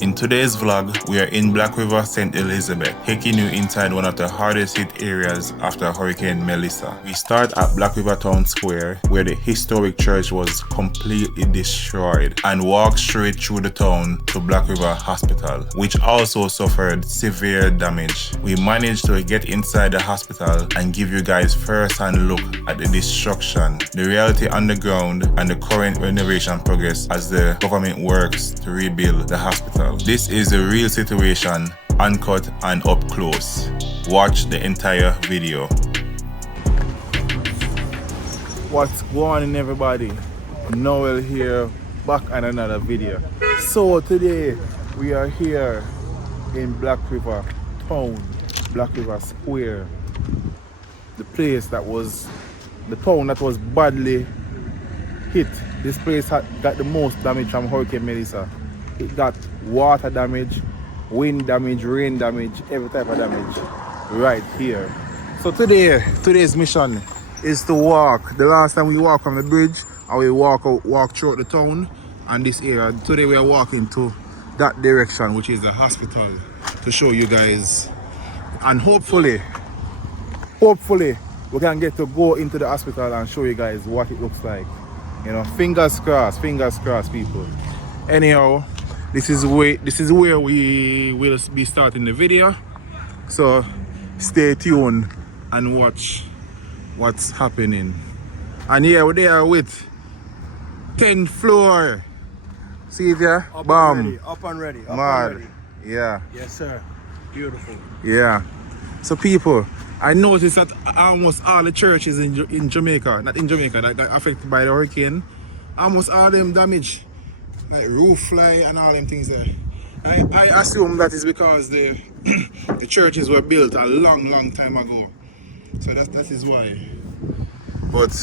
In today's vlog, we are in Black River, St. Elizabeth, taking you inside one of the hardest hit areas after Hurricane Melissa. We start at Black River Town Square, where the historic church was completely destroyed, and walk straight through the town to Black River Hospital, which also suffered severe damage. We managed to get inside the hospital and give you guys first-hand look at the destruction, the reality on the ground, and the current renovation progress as the government works to rebuild the hospital. This is the real situation, uncut and up close. Watch the entire video. What's going on, everybody? Noel here, back on another video. So today we are here in Black River Town, Black River Square, the place that was, the town that was badly hit. This place got the most damage from Hurricane Melissa. It got water damage, wind damage, rain damage, every type of damage right here. So today's mission is to walk. The last time we walked on the bridge and we walk through the town and this area. Today we are walking to that direction, which is the hospital, to show you guys. And hopefully we can get to go into the hospital and show you guys what it looks like. You know, fingers crossed, people. Anyhow, this is where we will be starting the video. So stay tuned and watch what's happening. And here we are with 10th floor. See it there? Bam. Up and ready. Mad. Yeah. Yes, sir. Beautiful. Yeah. So people, I noticed that almost all the churches in Jamaica, not in Jamaica, that got affected by the hurricane, almost all them damaged. Like roof fly and all them things there. I assume that is because the the churches were built a long time ago. So that is why. But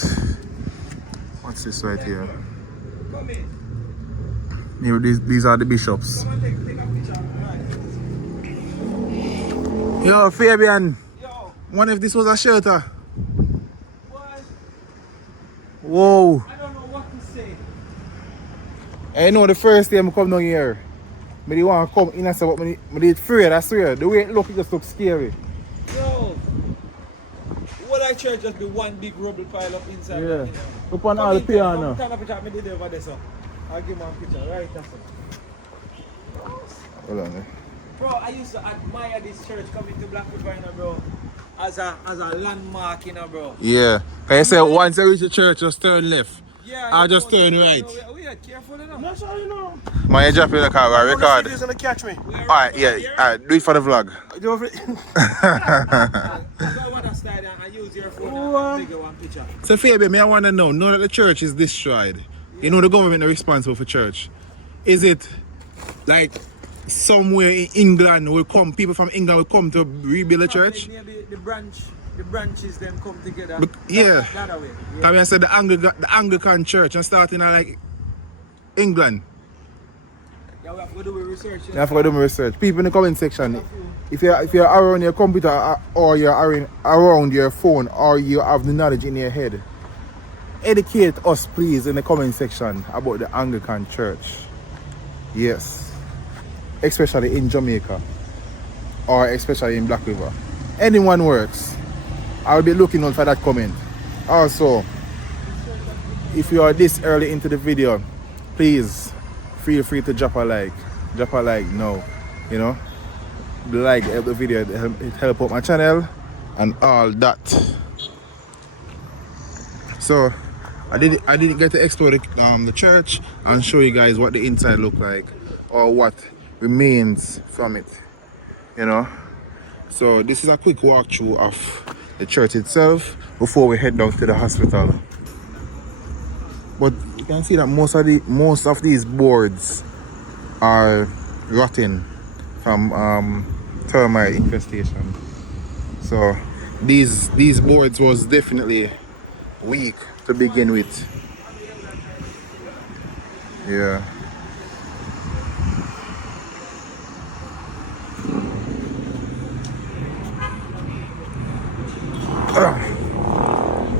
what's this right here? You know, these are the bishops. Yo, Fabian. Yo. What if this was a shelter? What? Whoa. I don't know what to say. I know the first day I come down here, I didn't want to come in and say what I did afraid, I swear. The way it looked, it just looked scary. Yo. What I church just be one big rubble pile up inside. Yeah. You know. Up on all the piano. Come picture me did over there, so I'll give one picture right after. Hold on there. Bro, I used to admire this church coming to Black River, you know, bro. As a landmark, you know, bro. Yeah. Can you say once I reach the church, just turn left? Yeah. I'll just turn right. You know, we are careful enough. That's all you know. Man, you drop in the car, right? Record. He's gonna catch me. Alright, yeah. Alright, do it for the vlog. Go on that side and use your phone and take one picture. So Fabian, I want to know that the church is destroyed. You know the government is responsible for church. Is it like somewhere in England will come, people from England will come to rebuild the church? Maybe the branches them come together. Yeah. That way. Come I said the Anglican church and starting in like England. Yeah, we have to do research. You have to do my research. People in the comment section, if you're around your computer or you're around your phone or you have the knowledge in your head, educate us please in the comment section about the Anglican church. Yes. Especially in Jamaica or especially in Black River. Anyone works. I'll be looking out for that comment. Also, if you are this early into the video, please feel free to drop a like. Drop a like now. You know, the like help the video, it help out my channel and all that. So I didn't get to explore the church and show you guys what the inside look like or what remains from it, you know. So this is a quick walkthrough of the church itself before we head down to the hospital. But you can see that most of these boards are rotten from termite infestation. So these boards was definitely weak to begin with. Yeah.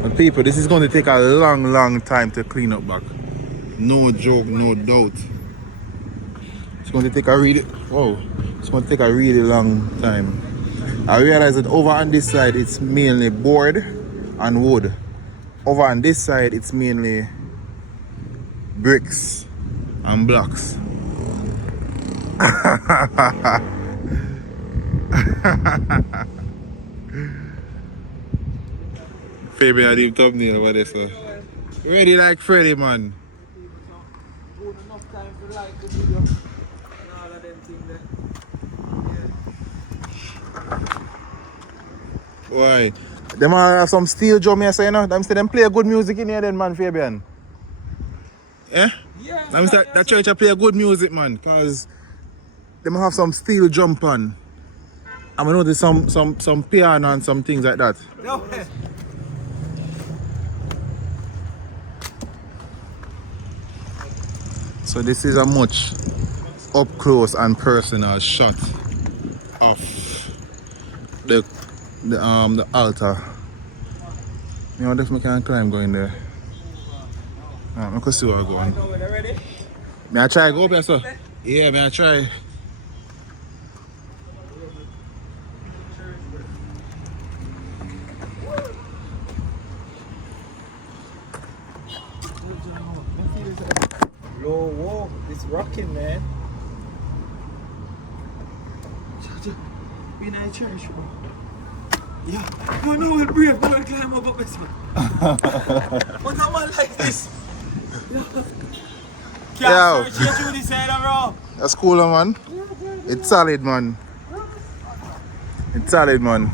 But people, this is going to take a long time to clean up back. No joke, no doubt. So going to take a really, whoa, it's going to take a really long time. I realize that over on this side it's mainly board and wood. Over on this side it's mainly bricks and blocks. Fabian had him thumbnail over there, so. Ready like Freddy, man. Good enough time to like the video and all of them things there. Why? Them have some steel drum here, so you know. Them say them play good music in here then, man, Fabian. Eh? Yeah. Them say that church play good music, man, cause them have some steel drum on. I'm gonna notice some piano and some things like that. No. So this is a much up close and personal shot of the altar. You know if I can climb going there. I can see where I'm going. Ready? May I try go up here, sir? Yeah, may I try? Low, whoa, it's rocking, man. We in a church, bro. Yeah, YowNoel brave, no one climb up this man. What's a man like this? Yo. Can't search you through this side, bro. That's cool, man. It's solid, man. It's solid, man.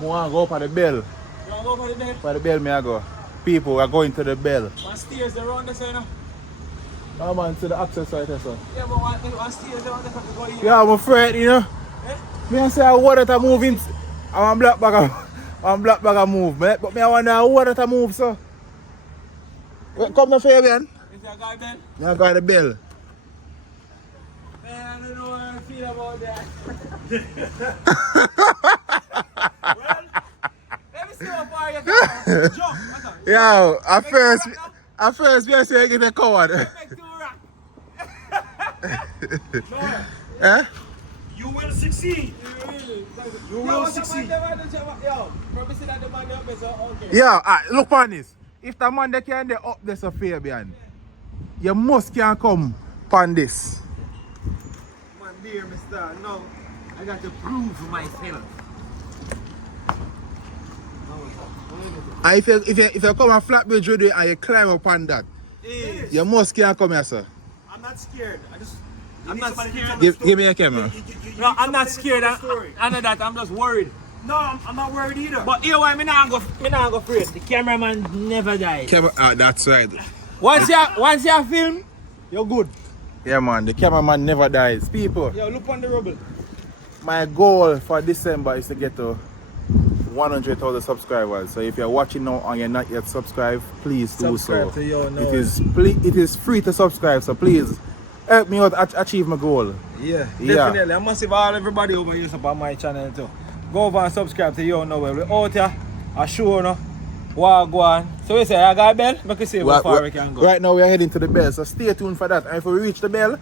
I want to go up on the bell. You want to go for the bed? For the bell, may I go? People are going to the bell. One stairs around the side, No, man, to the access right there, sir. yeah, but one stairs around the side, go here. Yeah, I'm afraid, you know. Eh? Me I say I want that to move in. I'm black bag a move, man. But me I wonder how that to move, so. Come to Fabian. Is there a guy, Ben? Me I got the bell. Man, I don't know how I feel about that. Well, let me see how far you can jump. What's up? Yo, at first, me I say I get a coward. Make two rock. Eh? You will succeed. You will succeed. Yo, probably see that the man up there, so okay. Yeah, look on this. If the man that can up this a Fabian, you must can come on this. Man, dear mister, no. I got to prove myself. And if you come and flat bridge with it and you climb up on that, you must can come here, sir. I'm not scared. I'm not scared. Give me a camera. No, I'm not scared. I know that. I'm just worried. No, I'm not worried either. But here, why me not go afraid. The cameraman never dies. That's right. Once you film, you're good. Yeah, man, the cameraman never dies. People, Yo, look on the rubble. my goal for December is to get to 100,000 subscribers. So if you're watching now and you're not yet subscribed, please do Subscribe so. to YowNoel. It is free to subscribe, so please help me out achieve my goal. Yeah, Yeah. definitely. I must have all everybody over here support my channel too. Go over and subscribe to YowNoel. We're out here. I show no. Wow, go on. So we say I got a bell. Make us see how far we can go. Right now we're heading to the bell, so stay tuned for that. And if we reach the bell,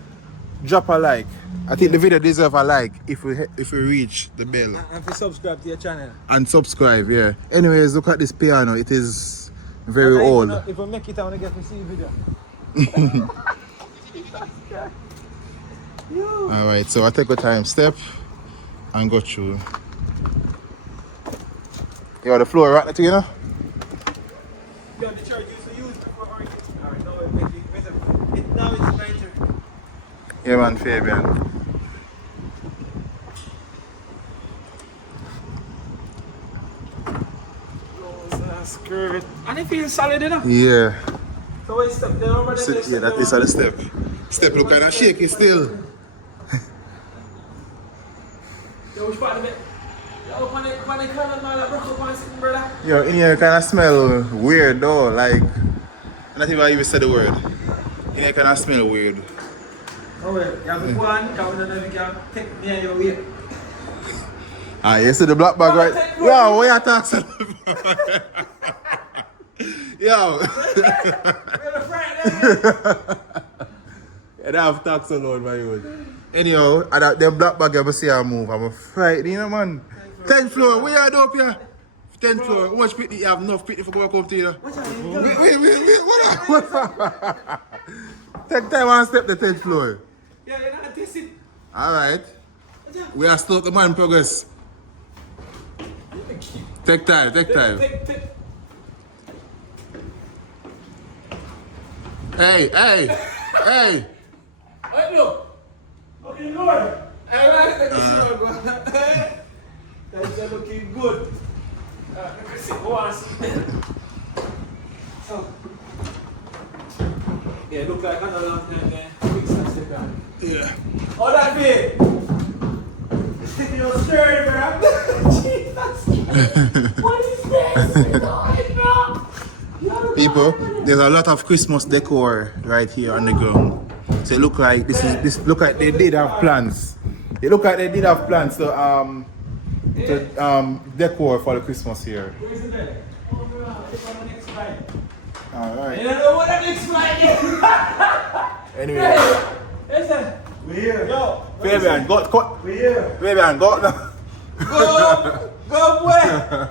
drop a like. I think the video deserves a like if we reach the bell. And if you subscribe to your channel. And subscribe, yeah. Anyways, look at this piano. It is very old. If we make it, I want to get to see the video. Alright, so I take a time step and go through. Yo, the floor right there, you know? Yeah, the church used to use before hurricanes. Alright, now it's my turn. Yeah, man, Fabian. Skirt. And it feels solid enough. Yeah. So we step there over there. Yeah, that is the step. Step look kind of shaky still. Yo, which part of it? Yo, when they come and all that broke up on sitting, brother. Yo, in here kind of smell weird though. Like, not even I even said the word. In here kind of smell weird. Oh, well, you have to go on, because we don't know if you can take me and your way. Ah, you see the black bag right? Yo, what you talking about? Yo. We're the friend. And I have tax alone, my own. Anyhow, I got them black bag ever see I move. I'm afraid, you know, man. 10th floor, where you up here? 10th floor. How much picnic you have? Enough picnic for come to you? Wait, what up? Take time and step the 10th floor. Yeah, you're not testing. Alright. We are still at the man progress. Take time. Take. Hey. Hey, look. Looking good. Alright, let me see what going on. That's looking good. Let me see. Go on, see. So. Yeah, look like another long time there. Fix that step down. Yeah. All that big. You're scared, bro. Jesus. What is this? No. People, there's a lot of Christmas decor right here on the ground. So it look like this look like they did have plans. It look like they did have plans to decor for the Christmas here. Where is it there? Oh, bro. It's on the next slide. Alright. I don't know what the next slide is. Anyway. Listen. We here. Yo. Fabian, go. We here. Fabian, go now. Go where?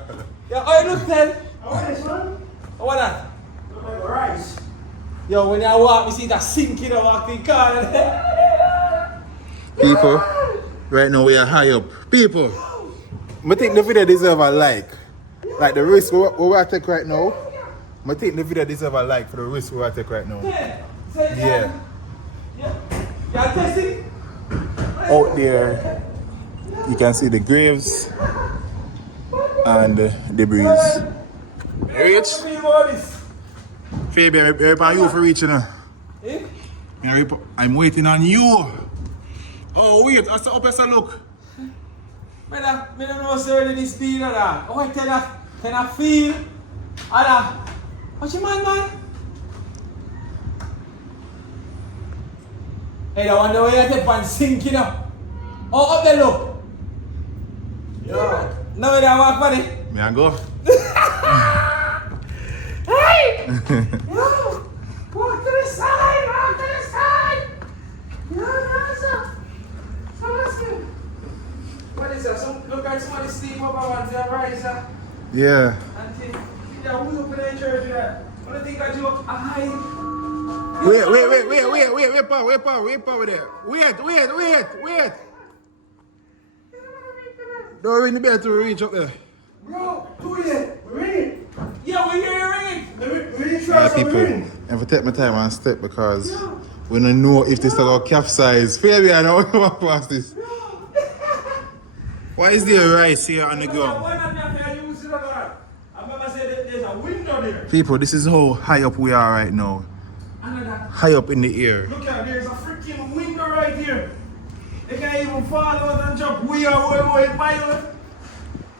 Yeah, oh, look, Ted. How is this, man? What that? Look like rice. Yo, when I walk, we see that sinking of walking car. People, right now we are high up. People, I think the video deserve a like. Like the risk we are take right now. I think the video deserve a like for the risk we are take right now. Yeah. Y'all testing? Out there, you can see the graves and the debris. Reach? Fabian, where are you for reaching now? Eh? I'm waiting on you. Oh wait, I saw up as a look. I don't know sir this speed or that. Oh, I tell that. Can I feel? Ada. What's your man? Hey, I wonder where you take one sinking up. Oh, up there look. Yeah. Now where I walk buddy. May I go? Hey! Yo! Walk to the side! No, sir. So that's good. What is that? Some, look like somebody sleep up on the right, sir. Yeah. And think, yeah, who's up in the church there? What do you think I do? Wait, Wait, over there. Wait. Don't ring the bell to reach up there. Bro, who is it? Ring. Yeah, we hear you ringing. We try some People, ring. I have to take my time and step because we don't know if this is going to capsize. Fabian, I don't want to pass this. Why is there rice here on the ground? There's a window there. People, this is how high up we are right now. High up in the air. Look at there's a freaking window right here. They can't even fall out and jump. We are way by you.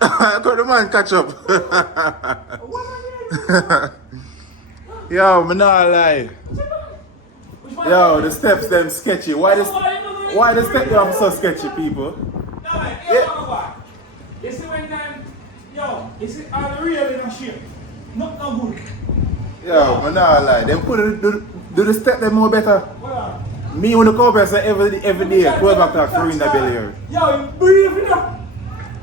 I got the man catch up. What are you? Yo, me not lie. Yo, the steps them sketchy. Why the steps them so sketchy, people? No, man, yeah. You see when time, yo, you see all the real in a shape. Not no good. Yo, me not lie. Them put do the step them more better. What up? Me when the come up say every day, 12 o'clock for in the belly here. Yo, you breathe it up.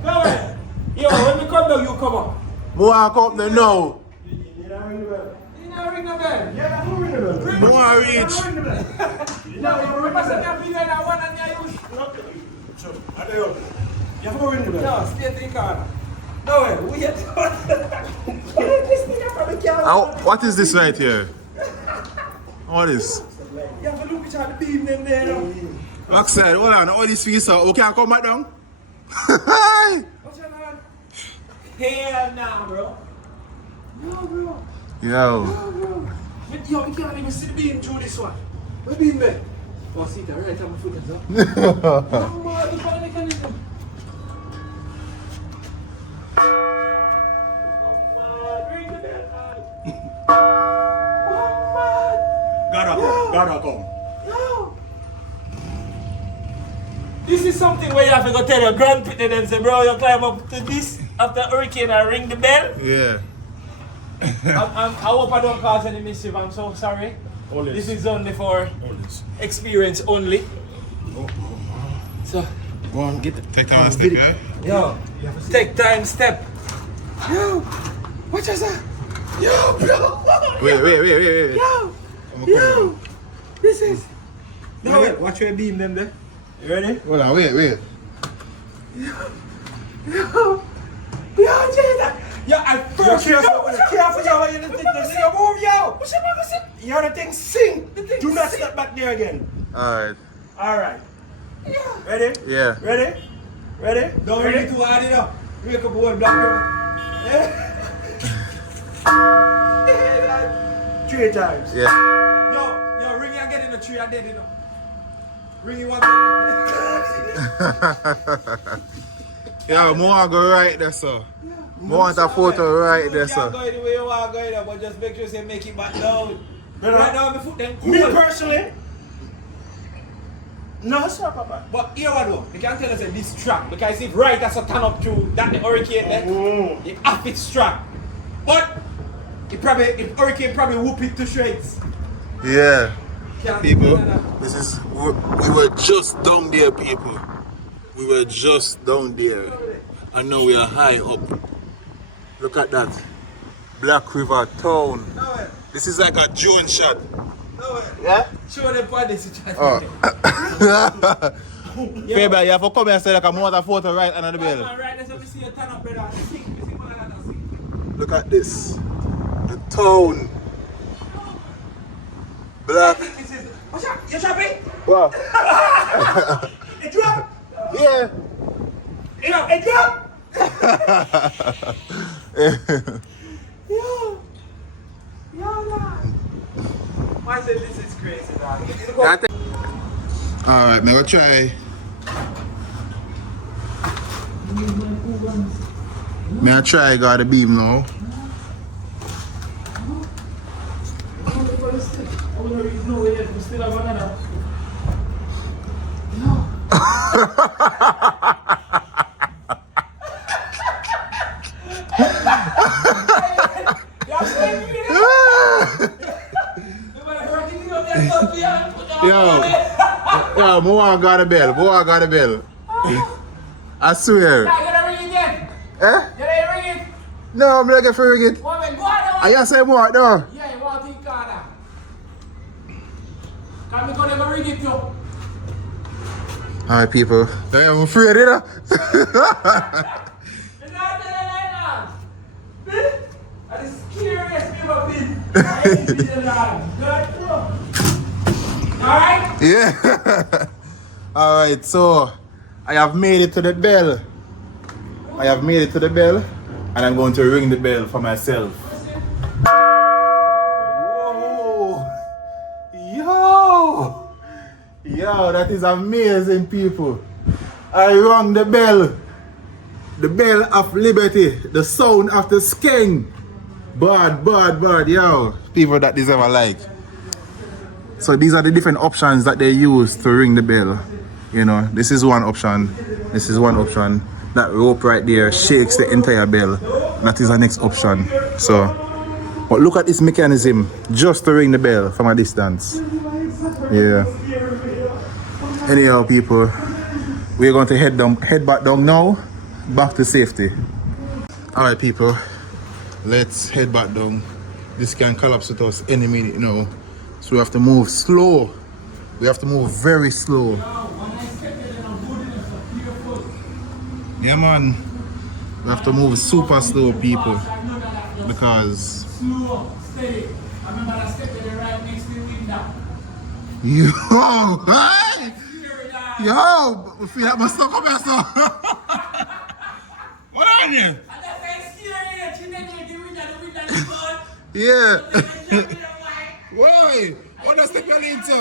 No way. Yo, when we come down, you come up. More I come there now. You not ring the bell. You know, ring the bell. Yeah, I'm ring the bell. More I reach. Ring the bell. No, you remember that video that one and you use? So, I tell you, you have to ring the bell. No, stay in the car. No way, we get this nigga from the camera. What is this right here? What is? You have to look at the beam them there. No? Backside, hold on, all these fees out. Okay, I come back down. What's your name? Hell nah, bro. No, bro. Yo. No, bro. Yo, we can't even see the beam through this one. What beam there? Oh, see that right on my foot, huh? No, man, the phone mechanism. Gotta come. No. This is something where you have to go tell your grandparents and say, bro, you climb up to this after hurricane and ring the bell. Yeah. I hope I don't cause any mischief. I'm so sorry. Always. This is only for Always. experience only. So, Go on, get it. Take time and step, yeah? yo, take time, step. Yo, what is that? Yo, bro. Wait. Yo, this is. No, wait, watch your beam them there. You ready? Hold on, wait. Yo, Jada. Yo, I first. Careful, yo, you the thing. Yo, move, yo. What's your mother say? You're the thing, sing. The thing Do not sing. step back there again. Alright. Alright. Yeah. Ready? Yeah. Ready? Ready? Don't Ready? really too hard enough. Make up one black people. 3 times. Yeah. Yo, ring it again in the tree. I did it. Ring it one. Yo, more go right there, sir. More want a photo right there, You sir. can't go the way you want to go, but just make sure you make it back down. Brother, Right now, my foot then cool. Me personally, no, sir, Papa. But here what though, you can't tell us that this track, because if right as a turn up through that the hurricane there, it off its track. But if hurricane probably whoop it to shreds. Yeah. Can't People, do that. this is, we were just down there, people. We were just down there. And now we are high up. Look at that. Black River Town. No way, This is like a drone shot. no way. Yeah? Show them for this. Oh. Faber, you have to come here and say like I want a photo right under the bell. Right, let's have to see you turn up, brother. Sing one like that, sing. Look at this. The town. Black. This is, what's up? You shopping? Wow. It drop? Yeah. It drop? Yo, man. I said this is crazy, dog. Alright, I'm gonna try. May I try got the beam now? Yo, more got a bell. More got a bell. I swear. Eh? No, I'm looking for it. I just say more, no. Yeah, you want to think harder. Can we go never ring it too? Alright, people. Hey, I'm afraid, you know? It's not that that is scariest me ever been. I ain't been alive. Good. Alright? Yeah. Alright, so I have made it to the bell. I have made it to the bell. And I'm going to ring the bell for myself. Whoa. Yo, that is amazing, people. I rang the bell. The bell of liberty. The sound of the skeng. Bad, yo. People that deserve a like. So these are the different options that they use to ring the bell. You know, this is one option. This is one option. That rope right there shakes the entire bell. That is the next option. So, but look at this mechanism just to ring the bell from a distance. Yeah. Anyhow, people, we're going to head back down now, back to safety. Alright, people, let's head back down. This can collapse with us any minute now. So we have to move slow. We have to move very slow. Yeah, man. We have to move super slow, people. Because... Slow, steady. I remember that step to the right next to the window. Yo! Hey! Yo! I feel like my stuck up here, so. What are you? And that's why it's scary. She didn't the window is gone. Yeah. Why? What does step your lead to?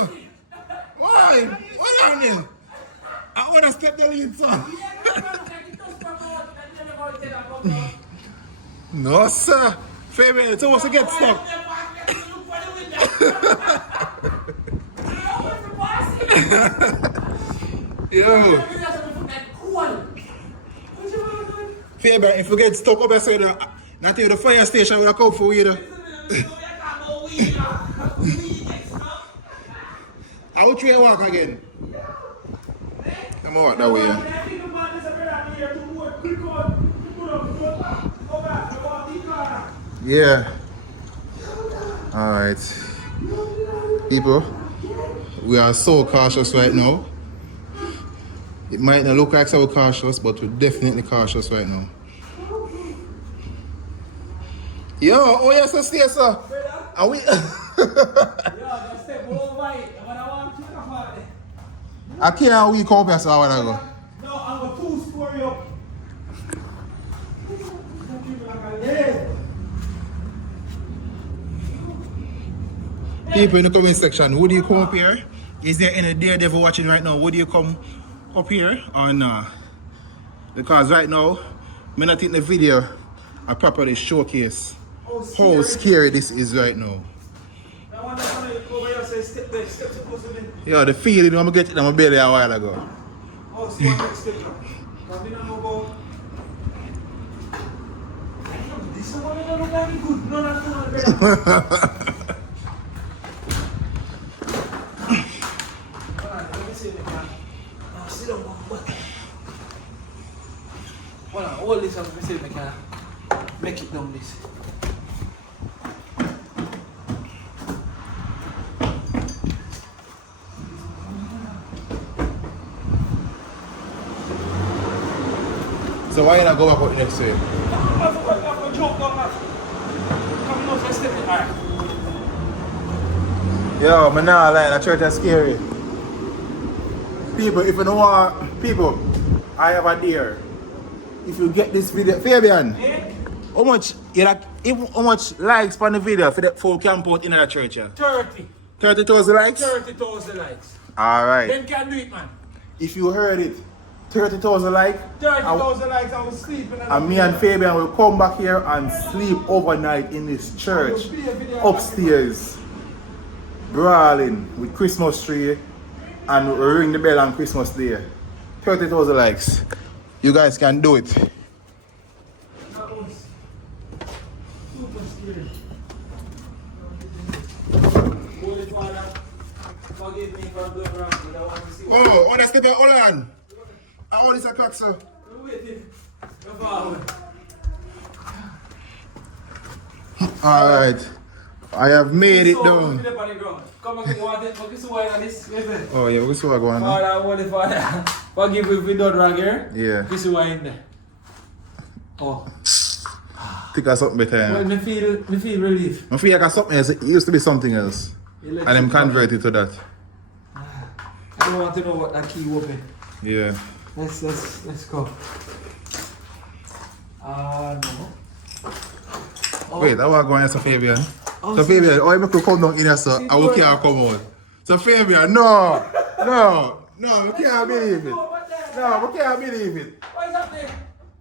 Why? What are you? I want to step the lead to. No, sir. Fabian, it's almost to get stuck. Yo. Fabian, if you get stuck up here, so Not the fire station will come for you. How would you walk again? Come on, that way. Yeah. Alright. People, we are so cautious right now. It might not look like so cautious, but we're definitely cautious right now. Yo, oh yes, so stay, sir. Are we? I can't we come here, so I wanna go. No, I'm a 2-story up. People in the comment section, would you come up here? Is there any daredevil watching right now? Would you come up here or not? Because right now, I'm not taking the video I properly showcase how scary this is right now. Yeah, the feeling I'm gonna get it in my belly a while ago. Oh, see what next step. We don't know about. This one don't look like good. No, not better. Sit down, what? Hold on, all this up, let me see if I can make it down this. So why not go back up next way? I forgot to joke down that. Come on, let's step it. Alright. Yo, man, nah, like that church is scary. People, if you don't want, people, I have a dare. If you get this video, Fabian, how much how much likes on the video for the full camp out in the church? Yeah? 30. 30,000 likes? 30,000 likes. Alright. Then can do it, man. If you heard it, 30,000 likes. 30,000 likes, I was sleeping. And me and Fabian will come back here and sleep overnight in this church upstairs, brawling with Christmas tree, and we ring the bell on Christmas Day. 30,000 likes. You guys can do it. That was super scary. Holy Father, forgive me for going wrong, but I want to see what. Oh, that's the bell. Hold on. How is the clock, sir? I'm waiting. Go forward. Alright. I have made it down. Come on, you want it? What is the wine on this? Oh yeah, we saw what going on. Father, Holy Father, forgive me if we don't drag here. Yeah. This is wine there. Oh. Think of something better. Well, me feel relief. I feel like something else. It used to be something else. And I'm converted to that. I don't want to know what that key open. Yeah. Let's go. No. Oh. Wait, I want to go on to Fabian. Oh, So Fabian, oh, you make you come down in here, so I will can't come out. So Fabian, no, we can't believe it. No, we can't believe it. What is happening?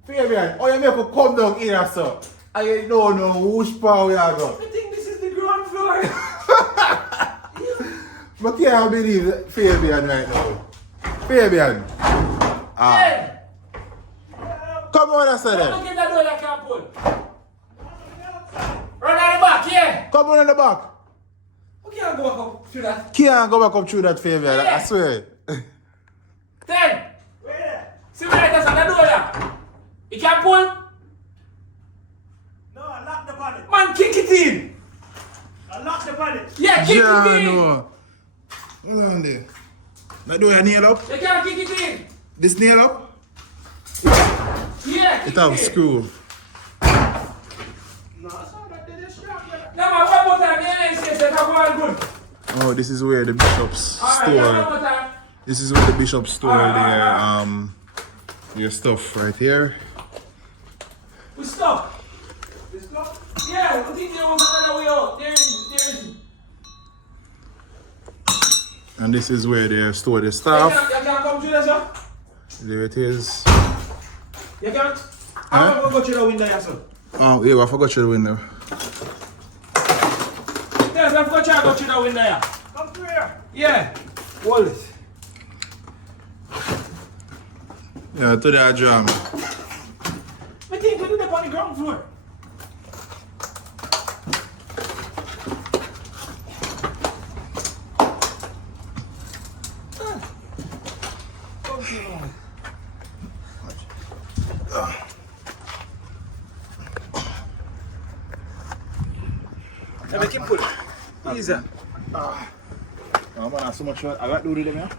Fabian, oh, you make you come down in here, so I don't know which part we are going. I think this is the ground floor. I can't believe it, Fabian right now. Fabian. Hey! Come on, I said Don't it. get that door that can't pull. Run out the back, yeah. Come on in the back. We can't go back up through that. Can't go back up through that, Fabian, I Yeah. swear. 10. Where? See me right outside the door there. You can't pull? No, I locked the bonnet. Man, kick it in. I locked the bonnet. Yeah, kick Yeah, it in. no. Hold on there. That door nail up? You can't kick it in. This nail up? Yeah, kick It have in. screw. No, that's not that they just strapped it. Now, man, one more time. The NA says that I'm going good. Oh, this is where the bishop's Alright, yeah, one store. more time. This is where the bishop store Alright, your stuff right here. We stop. We stop? Yeah, I think there was another way out. There is. And this is where they store the You stuff. can't come through there, sir? There it is. You can't? I'm going to go through the window here, sir. Oh, yeah, I forgot your window. Yes, I'm going to try to go through the window here. Come through here. Yeah. Hold it. Yeah, to that drama. I think we did it on the ground floor. Pizza. Oh man, that's so much work. I got to do them, yeah?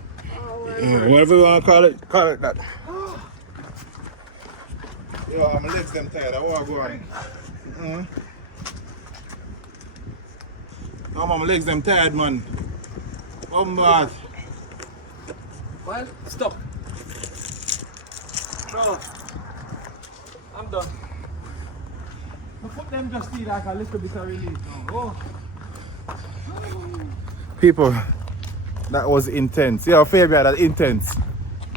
Whatever you want to call it that. Yo, my legs them tired. I want to go on. Oh man, my legs them tired, man. Oh man. Well, stop. No. I'm done. The foot them just need like a little bit of relief now. Oh. People, that was intense. Yeah, Fabian, that's intense.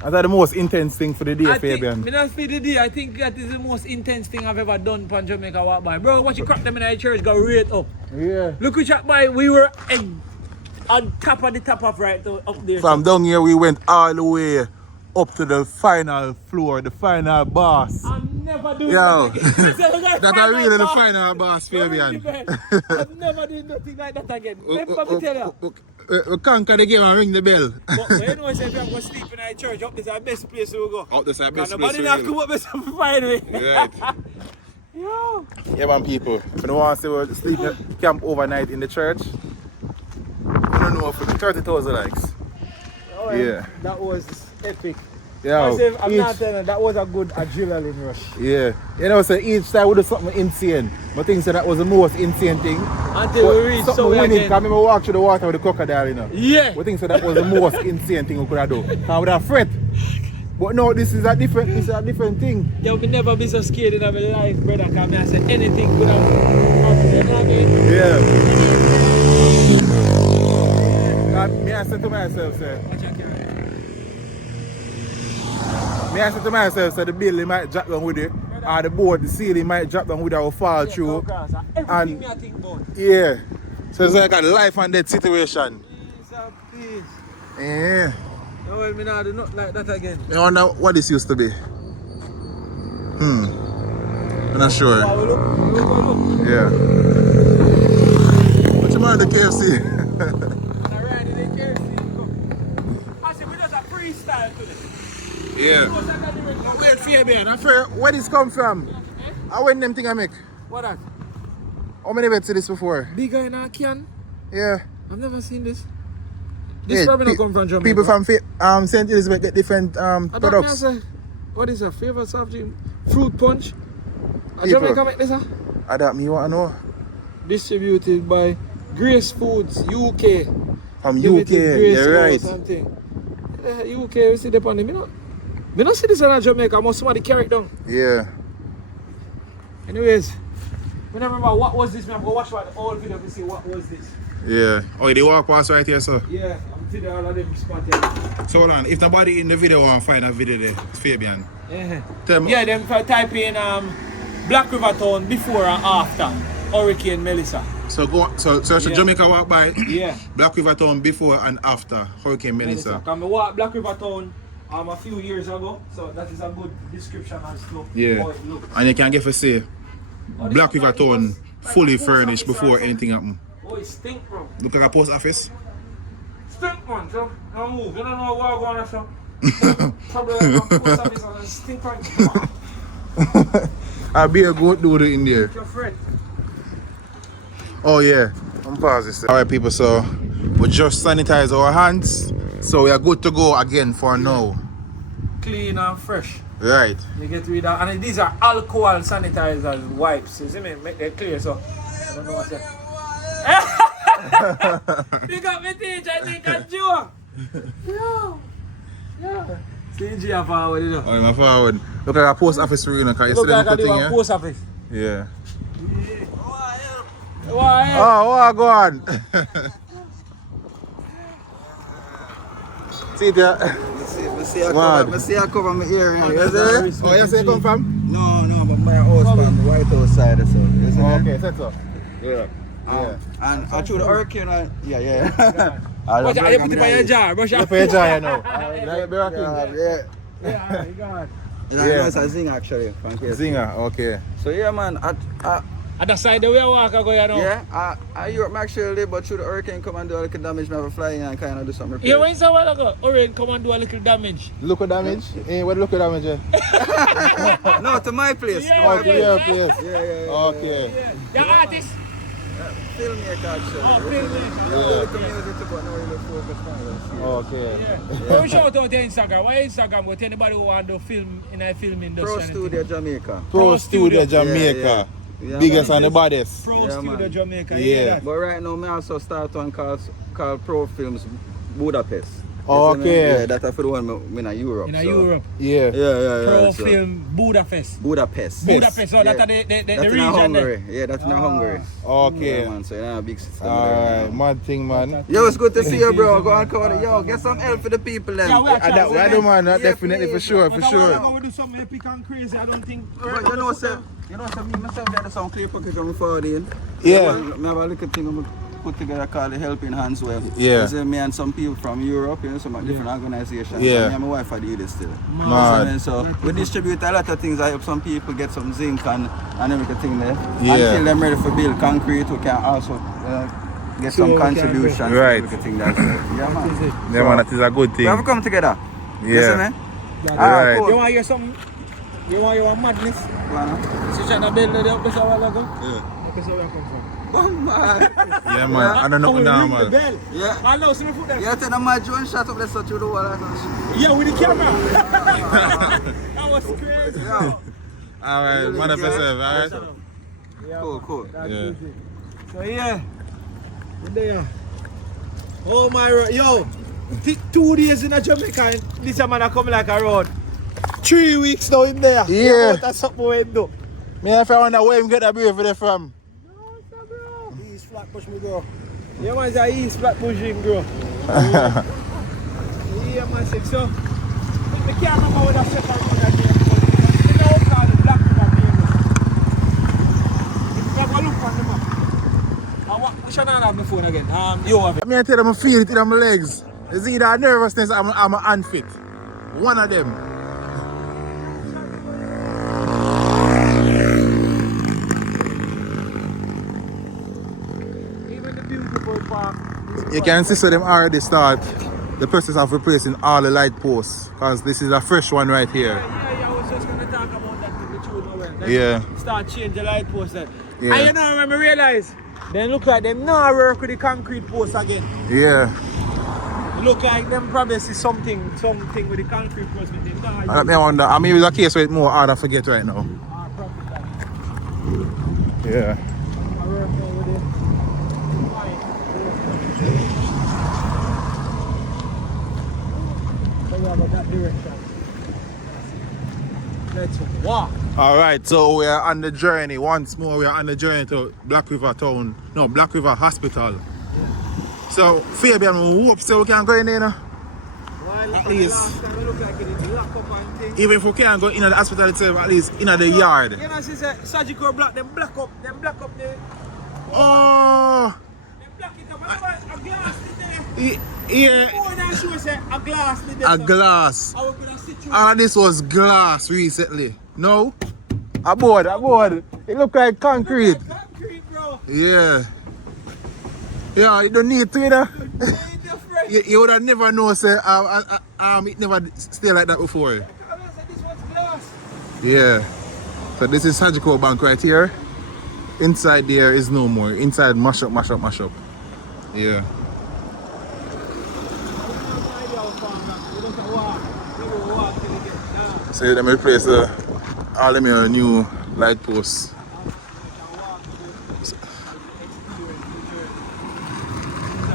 That's the most intense thing for the day, Fabian. Not for the day, I think that is the most intense thing I've ever done for Jamaica walk by. Bro, watch you crack them in the church, go right up. Yeah. Look which up by, we were on top of the top of right up there. From down here, we went all the way up to the final floor, the final boss. I'm never doing Yo, that again. that are really the final boss, Fabian. I'm never doing nothing like that again. Remember me tell you. We conquer the game and ring the bell. But you know, if I'm going to sleep in our church, up this is the best place to go. Out this is the best place. Nobody have to come up with some fine way. Right. Yo. Yeah, man, people. If you don't want to say we'll sleep camp overnight in the church, I don't know, for the 30,000 likes. Oh, yeah. That was epic. Yeah. I'm not telling you, that was a good adrenaline rush. Yeah. You know, so each time we do something insane. But things that was the most insane thing. Until we reached something somewhere winning. again. I remember we walked through the water with the crocodile, you know. Yeah. We think so that was the most insane thing we could have done. And with a fret. But no, this is a different thing. Yo, me never be so scared in my life, brother, because I said anything could have happened, you know what I mean? Yeah. Me I said to myself, sir. Watch your camera. Me I said to myself, so the building might drop down with it. Or the board, the ceiling might drop down with it or fall through. Everything me I think about. Yeah. So it's like a life and death situation. Please. Yeah. No, well, me not do not like that again. I wonder what this used to be. I'm not sure. Look. Yeah. What's the matter with the KFC? And I ride in the KFC. I said, we just a freestyle today. Yeah. Wait, Fabian, I'm afraid where this come from? How when them thing I make? What that? How many been to this before? Bigger in a can? Yeah. I've never seen this. This probably not come from Jamaica. People from St. Elizabeth get different products. What is a favorite soft drink? Fruit punch? People. Jamaica make this, huh? That me want to know. Distributed by Grace Foods, UK. From Limited UK, Grace you're or right. something. UK, we see the on me not see this in Jamaica, must somebody carry it down. Yeah. Anyways, we never remember what was this, man. I'm going to watch the old video to see what was this. Yeah. Oh, they walk past right here, so. Yeah, I'm telling you all of them spot here. So hold on, if nobody in the video want to find a video there, it's Fabian. Yeah. Tell me. Yeah, then if I type in Black River Town before and after Hurricane Melissa. So go so Yeah. Jamaica walk by. Yeah. Black River Town before and after Hurricane Melissa. Come walk Black River Town a few years ago, so that is a good description and stuff. Yeah. How it looks. And you can get for say Oh, this Black is River like it Town was like fully a post furnished office before or anything happen. Oh, it stink, bro. Look like a post office. Stink, man. So don't move. You don't know where I'm going to show. Probably like a post office and stink like I'll be a good dude in there. your friend. Oh yeah, I'm pausing. Alright people, so we just sanitize our hands. So we are good to go again for now. Clean and fresh. Right. You get rid of, and these are alcohol sanitizers, wipes. You see me? Make them clear, so I don't know what's that. You got me teach, I think I joke. Yeah. CG are forward, you know. Oh, I'm forward. Look like a post office for you, because you Look see them like I do putting, a yeah? post office. Yeah. Why? Oh, go on. See it there? I see I cover my ear. You see? Oh, you say you come from? No, but my house from the White House side or so. You see? Oh, okay, that's all. Yeah. Yeah. And I through the hurricane, yeah. Watch out, you put it by your jar, brush You out. pay Jaya now. Like be rocking. Yeah. Yeah, you got it. Yeah. It's a zing actually. From KFC. Zinger, okay. So yeah, man. At the side the way I walk, I go, you know. Yeah, I Europe actually, but through the hurricane come and do a little damage. Me have a fly in and kind of do some repairs. Yeah, when you say a while ago, Oren come and do a little damage. Look at damage? Eh, what look at damage? No, to my place. Yeah, To my Okay, place. yeah, please. Yeah. Okay. The artist. filmmaker actually. Oh, filmmaker. Yeah, the music but not really focused on it. Okay. Yeah. Go shout out your Instagram. What is Instagram? What anybody who want to film in a film industry? Pro and Studio Jamaica. Pro Studio Studio. Jamaica. Yeah, Biggest man. and the baddest. Pro Yeah, Studio man. Jamaica. Yeah. You hear that? But right now, I also start one called Pro Films Budapest. Okay. Yeah, that's for the one in Europe. In so. Europe. Yeah. Yeah. Pro so. Film Budapest. Budapest. Budapest. Oh, that's Yeah. the That's in region Hungary. there. Yeah, that's in Hungary. Okay. Yeah, man. So a big system there. Alright, mad thing, man. Yo, it's good to see you, bro. Go on, come on. Yo, get some help for the people then. Yeah, we are And that trying. we do, man. Yeah, Definitely, for please. sure, But for I sure. want to do something epic and crazy. I don't think. But you know, sir, me myself, I had some clear pocket on my forward in. Yeah. I have a little thing I'm put together called the Helping Hands Web. Yeah. It's me and some people from Europe, some different organizations. Yeah. Me and my wife are do this still. Mad. So we distribute a lot of things. I help some people get some zinc and everything there. Yeah. Until they're ready for build concrete, we can also get some So we can contributions. Right. Everything that's yeah, man. Yeah, man, that is a good We have thing. come together. Yeah. Yes, man. Right. You want to hear something? You want to hear madness? So trying to build it up a while ago? Yeah. That's where I come from. Oh, man. Yeah, man. I don't know now, Ring the man. bell. Yeah. I know, see me put that. Yeah, tell them my drone shot up, let's touch the wall. Yeah, with the camera. That was crazy. Yeah. Alright, man, up yourself, alright? Yeah, Cool. that's Yeah. easy. So yeah, in there. Oh my, yo, 2 days in a Jamaica and this man a come like around 3 weeks now in there. Yeah. That's something we do. Me if I wonder where him get that beer for there from. East Flatbush, me bro. Yeah, man, it's a East Flatbush him, bro. Yeah, man, sick. So, I can't remember what I said about that game. You know, it's called the Black River game. If you have a look on the map. I should not have my phone again. You have it. Me I tell them I feel it in my legs. It's either nervousness or I'm unfit. One of them. Even the beautiful park. You can see so them already start the process of replacing all the light posts. Because this is a fresh one right here. Yeah, I was just going to talk about that with the children. Well. Then Yeah. Start change the light post then. Yeah. And you know when I realize, they look like them now work with the concrete post again. Yeah. Look like them probably see something with the concrete post with them now. I wonder, I mean, it's a case where it's more hard to forget right now. Probably that. Yeah. I work now with it. So yeah, but that direction. Let's walk. Alright, so we are on the journey. Once more, we are on the journey to Black River Town. No, Black River Hospital. So, Fabian, we hope so we can go in there now. While At least. last time it look like it is lock up and things. Even if we can't go in the hospital itself, at least in the yard. You know, she said surgical block, them block up the Oh! them block it up. A glass lid there. Yeah, Oh, now she was a glass lid there. a glass. I was gonna sit you. Ah, this was glass recently. No? A board. It look like concrete. Concrete, bro. Yeah. Yeah, you don't need to, you know. Ain't different. You would have never known, say, it never stay like that before. This was glass. Yeah. So this is surgical bank right here. Inside there is no more. Inside mash up. Yeah. So let me replace all them new light posts.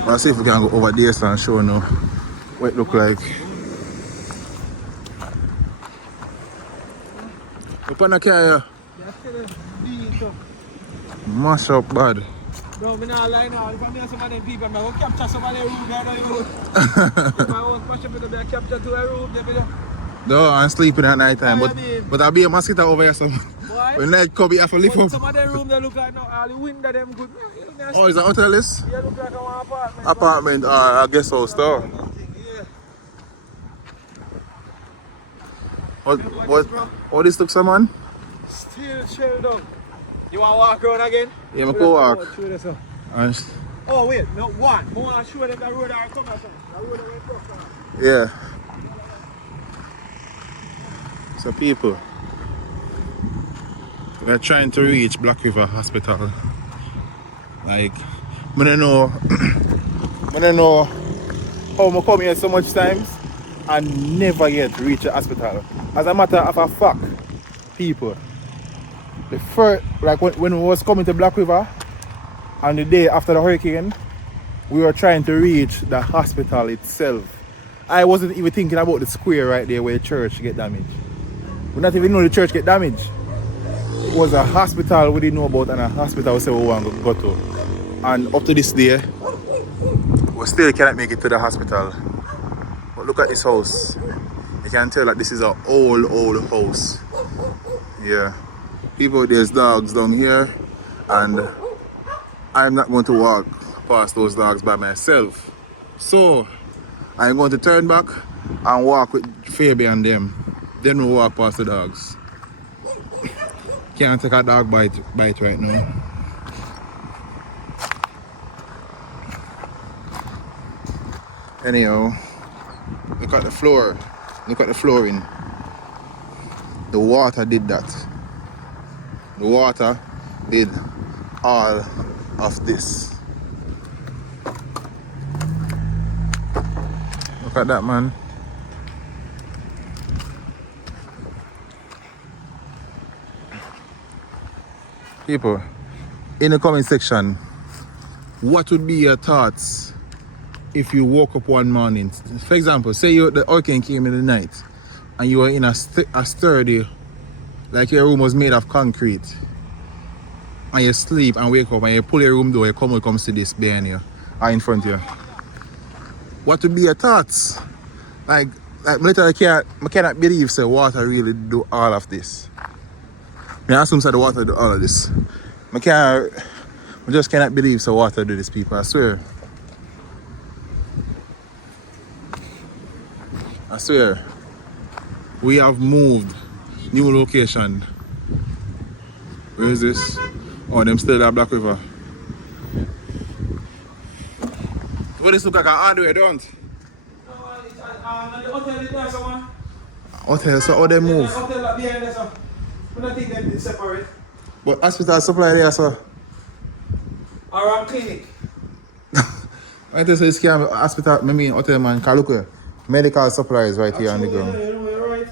Let's see if we can go over there and show now what it look like. Up on the car, mash up bad. No, I'm not lying now. If I'm here some of them people, I'm going to capture some of their room there. If I want to push up with them, I capture to a room there. No, I'm sleeping at night time, Oh, yeah, but I'll be a mosquito over here. So Why? when night come, you have to lift But up. some of them room they look like now, all the window them good. Oh, is that hotel list? Yeah, look like our apartment. Apartment, I guess so, store. Yeah. What this looks like, man? Still chilled out. You want to walk around again? Yeah, I go walk. Show this up. And Oh, wait, no, one. I want to show them the road I come out. The road I went across. yeah. So people, we're trying to reach Black River Hospital. Like I don't know. I don't know how I come here so much times and never yet reach the hospital. As a matter of a fact, people, the first, like when we was coming to Black River on the day after the hurricane, we were trying to reach the hospital itself. I wasn't even thinking about the square right there where the church get damaged. We not even know the church get damaged. It was a hospital we didn't know about, and a hospital we said we want to go to. And up to this day, we still cannot make it to the hospital. But look at this house. You can tell that this is an old house. Yeah. People, there's dogs down here, and I'm not going to walk past those dogs by myself. So I'm going to turn back and walk with Fabi and them. Then we'll walk past the dogs. Can't take a dog bite right now. Anyhow, look at the floor. Look at the flooring. The water did that. The water did all of this. Look at that, man. People, in the comment section, what would be your thoughts if you woke up one morning? For example, say the hurricane came in the night and you were in a sturdy, like your room was made of concrete, and you sleep and wake up and you pull your room door, you come see this behind you or in front of you. What would be your thoughts? Like literally I cannot believe say water really do all of this. I assume that the water do all of this. I just cannot believe so water do this, people, I swear. I swear. We have moved. New location. Where is this? Oh, them still at Black River. What this look like an hardware, don't? No, the hotel is there, someone. Hotel, so how they move? Hotel up behind there, so. I don't think they're separate. But hospital supply there, so. Or a clinic. I tell you, this can hospital, I mean hotel man, can look here. Medical supplies right here on the ground. Yeah, you're right.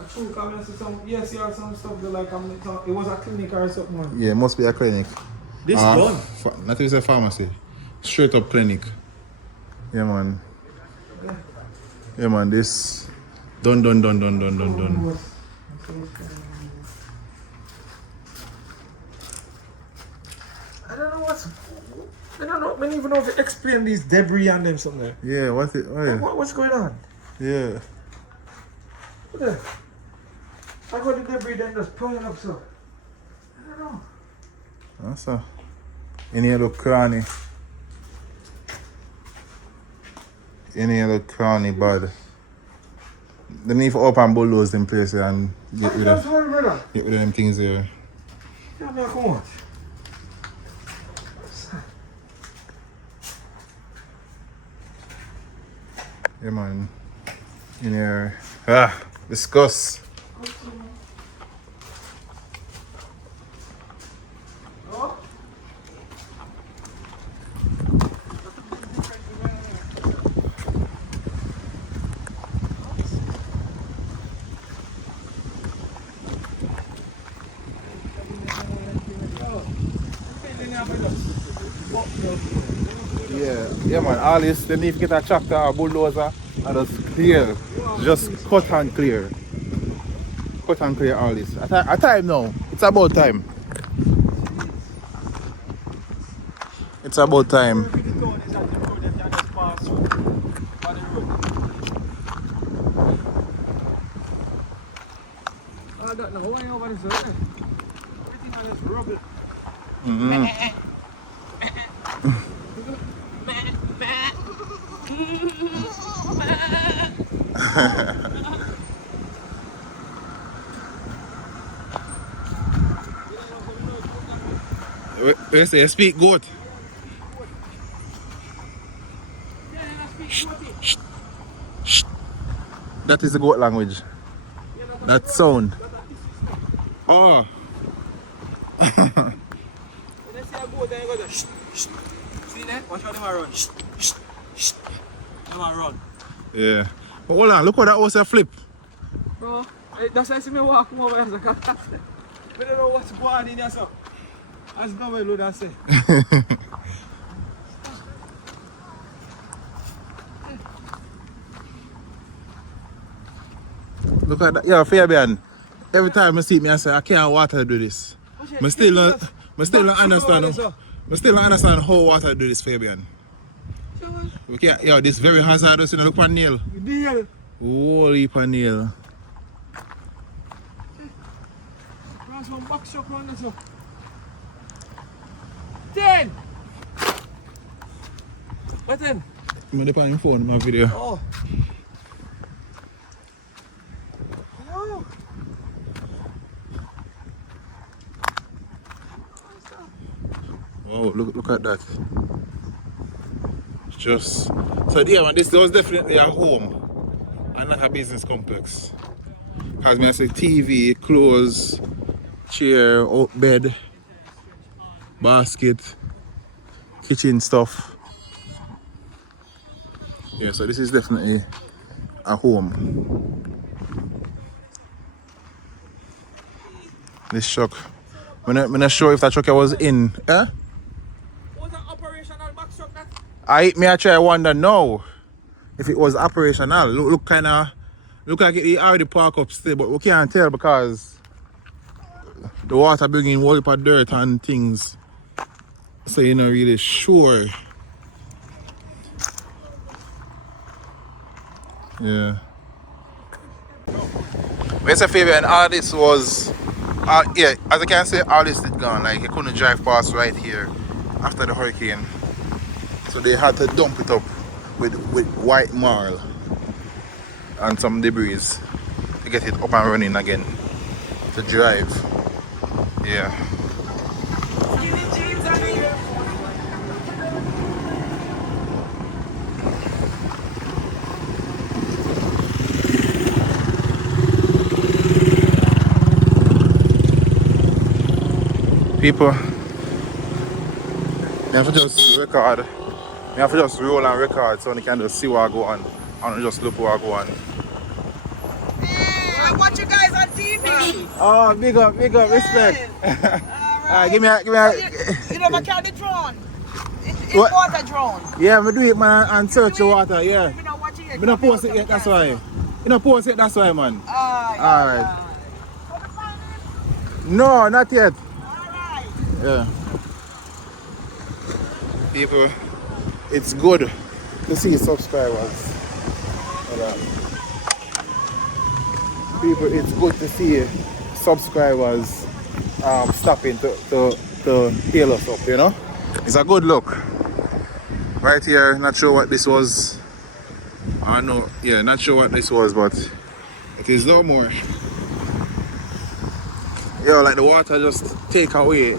A true comment, yes, you have some stuff that like it was a clinic or something. Man. Yeah, must be a clinic. This done. Not even a pharmacy. Straight up clinic. Yeah, man. Yeah, man, this done. I don't know. I don't even know if you explain these debris and them something. Yeah, what's it? What's going on? Yeah. What the? I got the debris then just piling up, so. I don't know. That's a. In here look cranny. In here look cranny bad. They need to open bulldoze in place and get rid of them things here. Yeah, man, come on. Yeah, man. In here. Discuss. Yeah, man. All this, they need to get a tractor or bulldozer and just clear. Just cut and clear. Cut and clear all this. At time now. It's about time. It's about time. Wait, say, speak goat. Shh. That is the goat language. That sound. Oh. there. Watch how them a run. Them a run. Yeah. But hold on, look how that was a flip. Bro, that's why I see me walk over here. I don't know what's going on in here, so. As Noel would have said. Look at that. Yeah, Fabian. Every time I see it, I say, I can't water do this. I still don't understand how water do this, Fabian. We can't, yo, this very hazardous, you know, look at nail. Nail. Holy nail. There's one box truck around this up. 10! What 10? I'm going to my phone, my video. Oh. Oh. Oh, look at that. Just so yeah, man, this was definitely a home and not a business complex. Cause me I say TV, clothes, chair, bed, basket, kitchen stuff. Yeah, so this is definitely a home. This truck. I'm not sure if that truck was in. Eh? Was an operational box truck that? I actually wonder now if it was operational. Look like it already parked up still, but we can't tell because the water bringing a whole heap of dirt and things. So you're not really sure. Yeah. Where's a favor and all this was yeah, as I can say, all this is gone. Like you couldn't drive past right here after the hurricane. So they had to dump it up with white marl and some debris to get it up and running again to drive. Yeah. People, you have to just record. You have to just roll and record so you can just see what I go on and just look what I go on. I watch you guys on TV. Oh, big up, respect. Alright. Give me a. You never carry the drone. It's What? water drone. Yeah, I do it, man, and search the water, yeah. You don't watch it. I don't post it yet, that's why. You don't post it, that's why, man. Alright. No, not yet. Alright. Yeah. People, it's good to see subscribers. Hold on. People, it's good to see subscribers stopping to hail us up, you know? It's a good look. Right here, not sure what this was. I know, yeah, not sure what this was, but it is no more. Yo, like the water just take away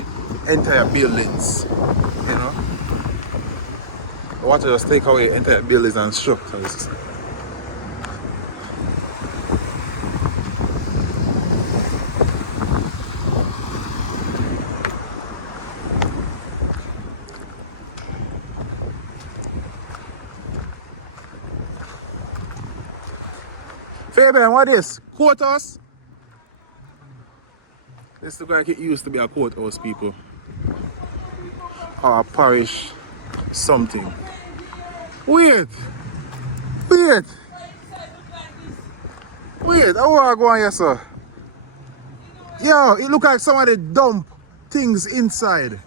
entire buildings, you know? The water just take away entire buildings and structures. Fabian, what is? Courthouse? This looks like it used to be a courthouse, people. Or a parish something. Weird. How are I going here, sir? Yo, it look like somebody dump things inside.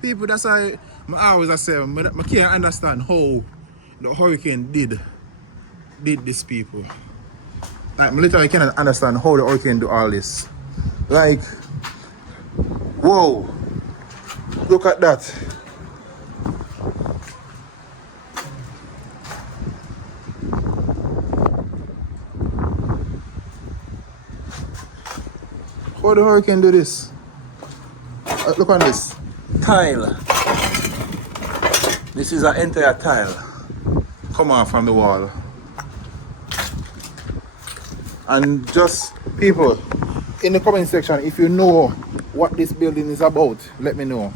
People, that's why I always say, I can't understand how the hurricane did this, people. Like, I literally cannot understand how the hurricane do all this. Like, whoa, look at that. How the hurricane do this? Look on this tile. This is an entire tile come off from the wall. And just people in the comment section, if you know what this building is about, let me know.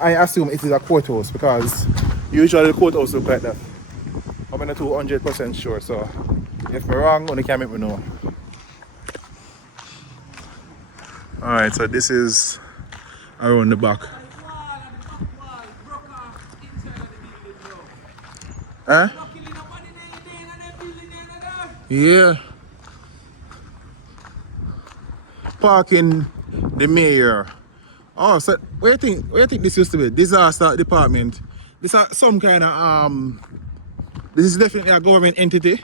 I assume it is a courthouse because usually the courthouse look like that. I'm not 200% sure, so if I'm wrong, only can make me know. Alright, so this is around the back. Huh? Yeah. Parking the mayor. Oh, so where do you think this used to be? Disaster department. This is some kind of this is definitely a government entity.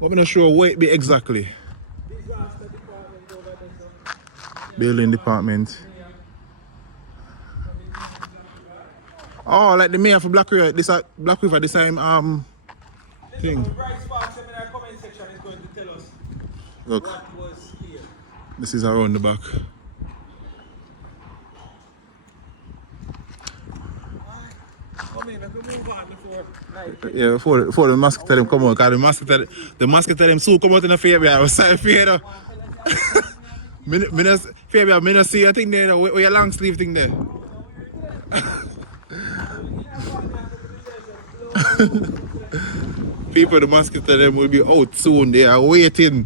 But I'm not sure where it be exactly. Disaster department over there. Building department. Oh, like the mayor for Black River. This Black River, this time thing. Bryce Fox in our comment section is going to tell us Look, what was here. this is around the back. Come in, we can move on before night. Yeah, before the mask tell them come out, because the mask tell them soon come out in the favor. I was saying favor. Favor, I not see a thing there, where your long sleeve thing there. People, the mosquito them will be out soon. They are waiting.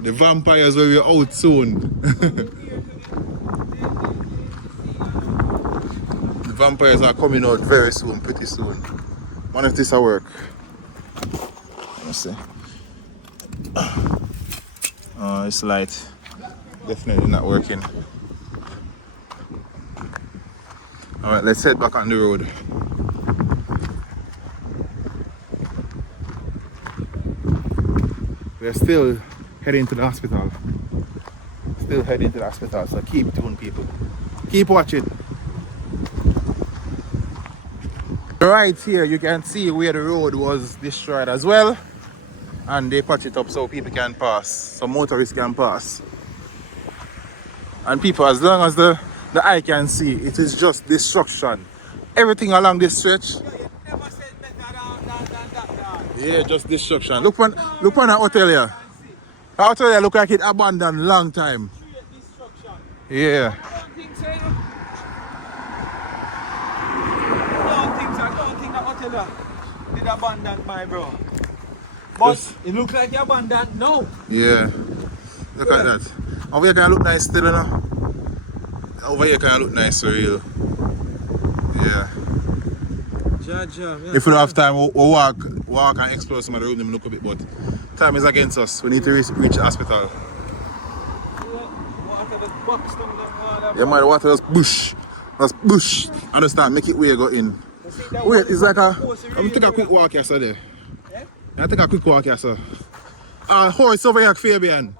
The vampires will be out soon. The vampires are coming out very soon, pretty soon. One of this will work. Let's see. Oh, it's light. Definitely not working. Alright, let's head back on the road. We're still heading to the hospital. Still heading to the hospital, so keep tuned, people. Keep watching. Right here, you can see where the road was destroyed as well. And they patch it up so people can pass, so motorists can pass. And people, as long as the eye can see, it is just destruction. Everything along this stretch. Yeah, just destruction. Look on that hotel here. The hotel here look like it abandoned long time. Yeah. I don't think that hotel did abandon my bro. But Yes. it looks like you abandoned now. Yeah. Look at that. Over here can look nice still, you know? Over here can look nice for real. Yeah. If we don't have time, we'll walk and explore some of the room and look a bit, but time is against us. We need to reach the hospital. Yeah, man, the water just bush. Just bush. Understand? Make it where you go in. Wait, it's like a. I'm take a quick walk here, sir. There. I take a quick walk here, sir. Horse over here, Fabian.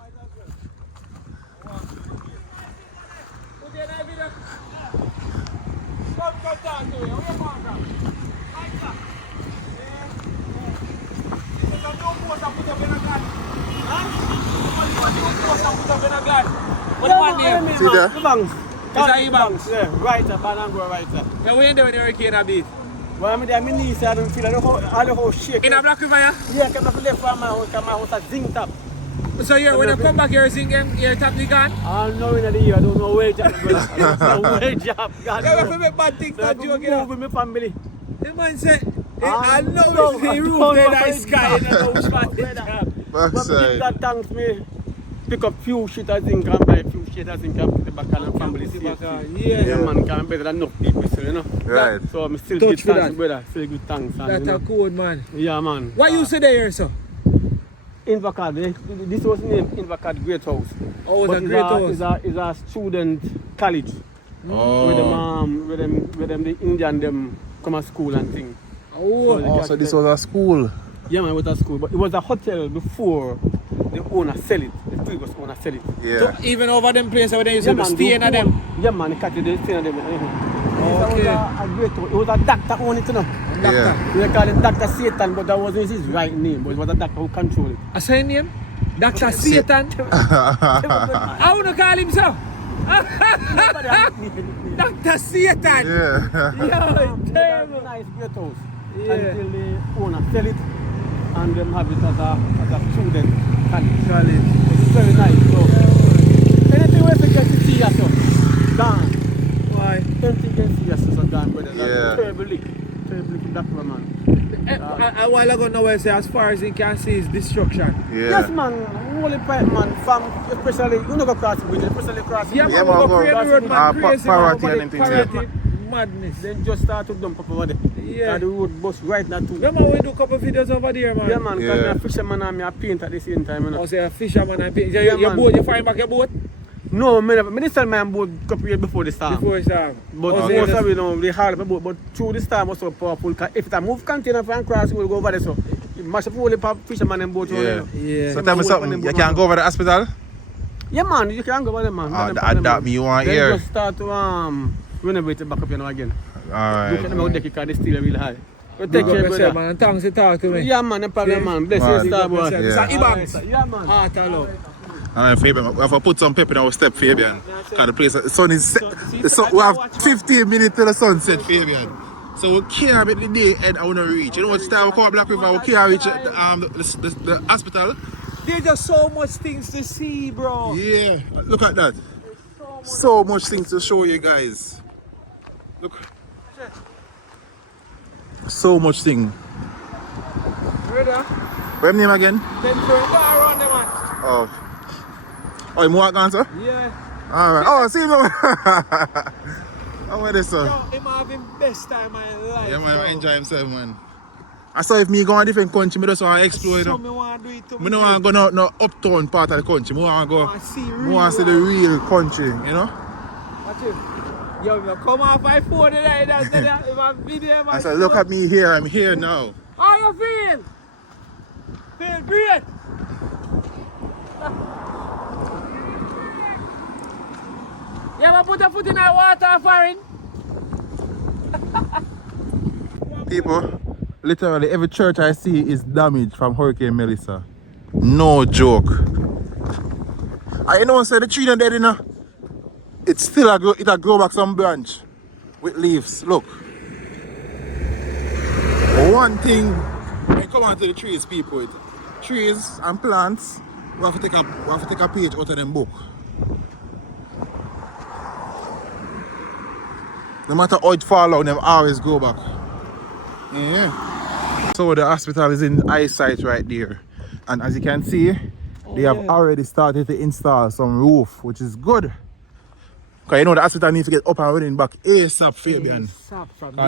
See there? Right up and go right up. Yeah, we ain't doing the hurricane a bit. Well, I mean, my knees I don't feel all the whole shake. In a Black River, yeah? Yeah, come up left from my house at zinc top. So you're, when you come back here, singing, your top is gone? I don't know in the year, I don't know where job, brother. I don't know where job. God Yeah, knows. we make bad things, not joking. Move with my family. The man said, I I know don't it's the know roof there, what the sky, and the house job. job. But Backside. that thanks me. Pick up few shit I think and buy a few shit I think and put it back on and family safe. Yeah, man, can better than enough people still, you know. Right. So I'm still Touch good for thanks, that. brother. Still good thanks. And, That's you a know. cool man. Yeah, man. What you say there, sir? Invacad, this was named Invacad Great House. Oh, But it's a great house. It's a student college. Oh. Where them the Indian them come to school and thing. Oh, So this was a school. Yeah, man, it was a school, but it was a hotel before the owner sell it. The previous owner sell it. Yeah. so even over them places where they used to stay in them. Yeah, man, they catch the stay in them. Okay. It was a great house. It was a doctor owned it, you know. Yeah. We call him Dr. Satan, but that wasn't his right name. But it was a doctor who controlled it. A sign name? Dr. Satan. I want to call him so. Dr. Satan. Yeah. Yo, It was damn. a nice great house. Yeah. Until the owner sell it and them have it as a student college. It's very nice. So anything we get to see yourself, dance, Aye. Anything you can see us is a gun, brother. Yeah. That's terrible leak. Terrible leak in that river, man. A while ago, Noel say as far as you can see is destruction. Yes, man. Holy pipe, man. From especially, you know, cross the bridge, especially cross the Yeah, bridge. man, we go create the road, man. Crazy, parity man. and them things, Parity, madness. Then just start to dump up over there. Yeah. And the road bus right now too. Remember we do a couple videos over there, man? Yeah, man. Because I'm a fisherman and I'm a paint at the same time, you know. I say a fisherman and paint. Yeah, Your man. boat, you find back your boat? No, I sell my boat a couple years before the storm. Before it's time. But most of it, they hard my boat. But through the storm was so powerful. Because if I move container from cross, we'll go over there. So you mash up all the fisherman and boat. Yeah. So tell me something, you can't go over the hospital? Yeah, man, you can go over there, man. That me you want Then here. just start to renovate it back up, you know, again. Alright. Look at them out there because they still real high. But take Take care, care, brother. man. Thanks to talk to me. Yeah, man, no problem, man. Bless Man. you, star boy. Yeah. It's a Ibams. Yeah, man. Heart hello. And Fabian, we have to put some pep in our step, Fabian. Because the place, the sun is set. We have 15 minutes till the sunset, Fabian. So we can't make the day and I want to reach. You know what time we call Black River? We can't reach the hospital. There's just so much things to see, bro. Yeah, look at that. So much things to show you guys. Look. So much thing. Brother, What's your name again? then turn around the man. Oh. Oh, you walk on, sir? Yeah. Alright. Oh, see you. How are this, sir? Yo, him having best time of my life. Yeah, man, bro. enjoy himself, man. I saw if me go a different country, I just want to explore, you So know. me want to do it to I don't want to go no uptown part of the country. I want to go. I see I want to see the real country, you know. Watch it. Yo, you come off my phone today. That's the video. I said, look at me here. I'm here now. How you feel? Feel great. You ever put a foot in the water, foreign? People, literally every church I see is damaged from Hurricane Melissa. No joke. I know say the tree not dead, you know. It's still it'll grow back some branch with leaves. Look. One thing when you come onto the trees, people, trees and plants, we have to take a page out of them book. No matter how it fall out, them always go back. Yeah. So the hospital is in eyesight right there. And as you can see, they have already started to install some roof, which is good. Because you know the hospital needs to get up and running back ASAP, Fabian.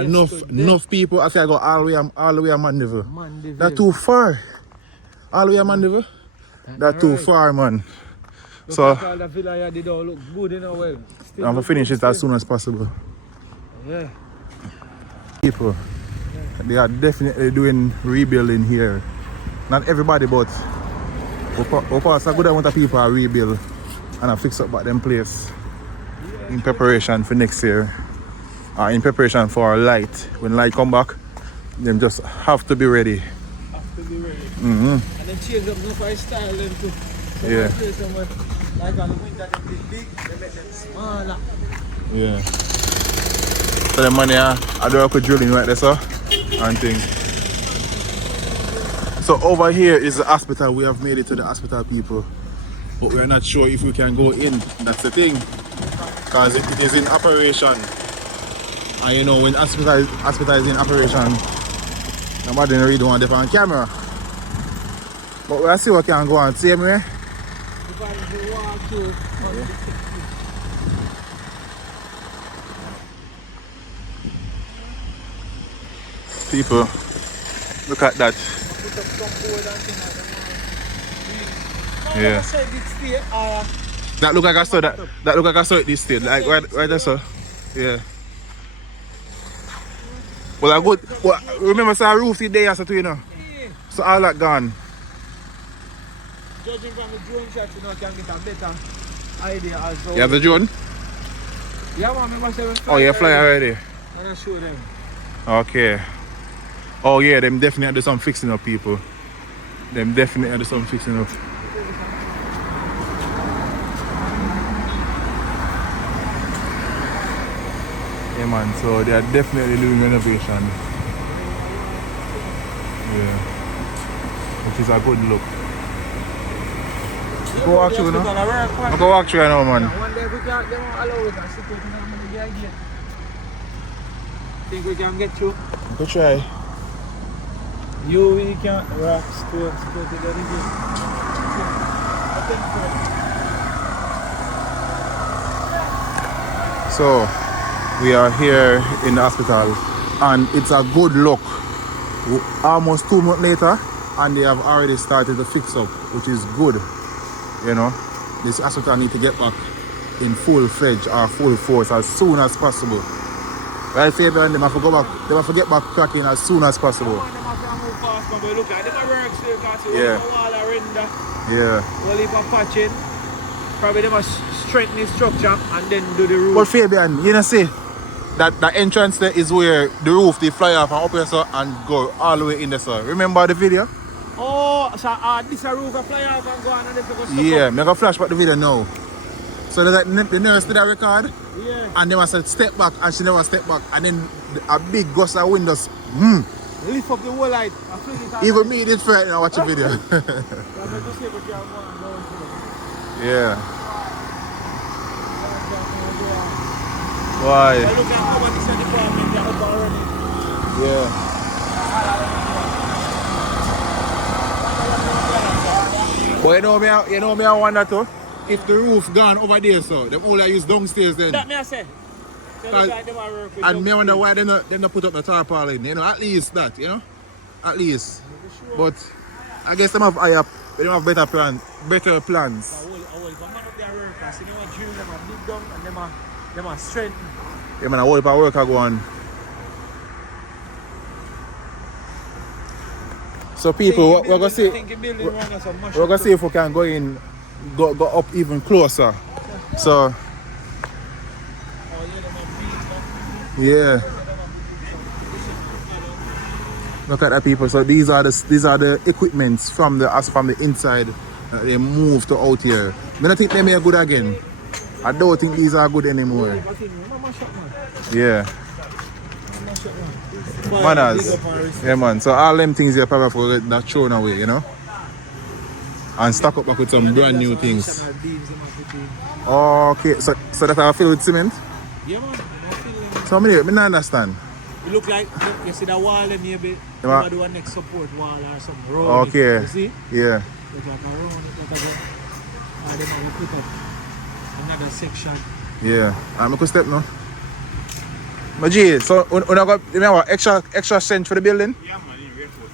Enough people I say I go all the way to Mandeville. That's too far. All the way to Mandeville? That's too far, man. So the villa did all look good, you know, well. I'm going to finish it as soon as possible. Yeah. People, they are definitely doing rebuilding here. Not everybody, but we pass a good amount of people are rebuild and I fix up back them place in preparation for next year. In preparation for our light. When light come back, them just have to be ready. Have to be ready. And then change up no style them too. Yeah. Like on the winter, they be big, they make them smaller. Yeah. So the money I do a drilling right there, sir. And thing. So over here is the hospital. We have made it to the hospital, people. But we're not sure if we can go in. That's the thing. Because it is in operation. And you know when hospital is in operation, nobody really want to on camera. But we'll see what can go on. Same way. People, look at that. Yeah. That look like I saw that. That look like I saw it this state. Like right there, sir. Yeah. Well, I good. Well, remember, sir, roof is there, so you know. So all that gone. Judging from the drone shot, you know, can get a better idea as well. You have the drone? Yeah, man, I must have Oh, you fly already. I'm gonna show them. Okay. Oh yeah, them definitely do some fixing up, people. Them definitely do some fixing up. Yeah, man. So they are definitely doing renovation. Yeah. Which is a good look. Go walk through now. Go walk through now, man. One day we can't, they won't allow it. I sit out in the gate. Think we can get you? Go try. We can rock to the So we are here in the hospital and it's a good look. Almost 2 months later and they have already started to fix up, which is good. You know, this hospital need to get back in full-fledged or full force as soon as possible. Right, Fabian, they have to go back, they have to get back cracking as soon as possible. Yeah. Yeah. Well, if I'm patching, probably they must strengthen the structure and then do the roof. But Fabian, you know see, that the entrance there is where the roof they fly off and up here so and go all the way in there so. Remember the video? Oh, so this a roof a fly off and go on and then go stuck Yeah, up. I'm gonna flash back the video now. So there's like the nurse did a record Yeah. and they must have step back and she never step back and then a big gust of windows. Lift up the whole light. I feel it. Even me did frightened and watch the video. Yeah. Why? Look at how much is the department they are up already. Yeah. But you know me I wonder too, if the roof gone over there so, them only use downstairs then. That me I say. So look like them are work with And me downstairs. wonder why they not put up the tarpaulin, you know, at least that, you know? At least. But I guess them have higher, they have better plans. I will come up there workers, you know what drill them are dig down and them are strengthen. Yeah man, I hold up a worker go on. So people, we're gonna see we're gonna see if we can go in, go up even closer. So yeah. Look at that people. So these are the equipments from the inside that they moved to out here. I don't think they are good again. I don't think these are good anymore. Yeah. Manners. Yeah man. So all them things here probably for get that thrown away, you know? And stock up with some brand new things. Okay, so that are filled with cement? Yeah man. So I don't understand. It look like you see the wall there maybe. Yeah. You do a next support wall or something. Round Okay. It, you see? Yeah. Look like a round it like a and then we put up another section. Yeah. I'm going step now. But G, so you got extra cent for the building? Yeah, man, you reinforce.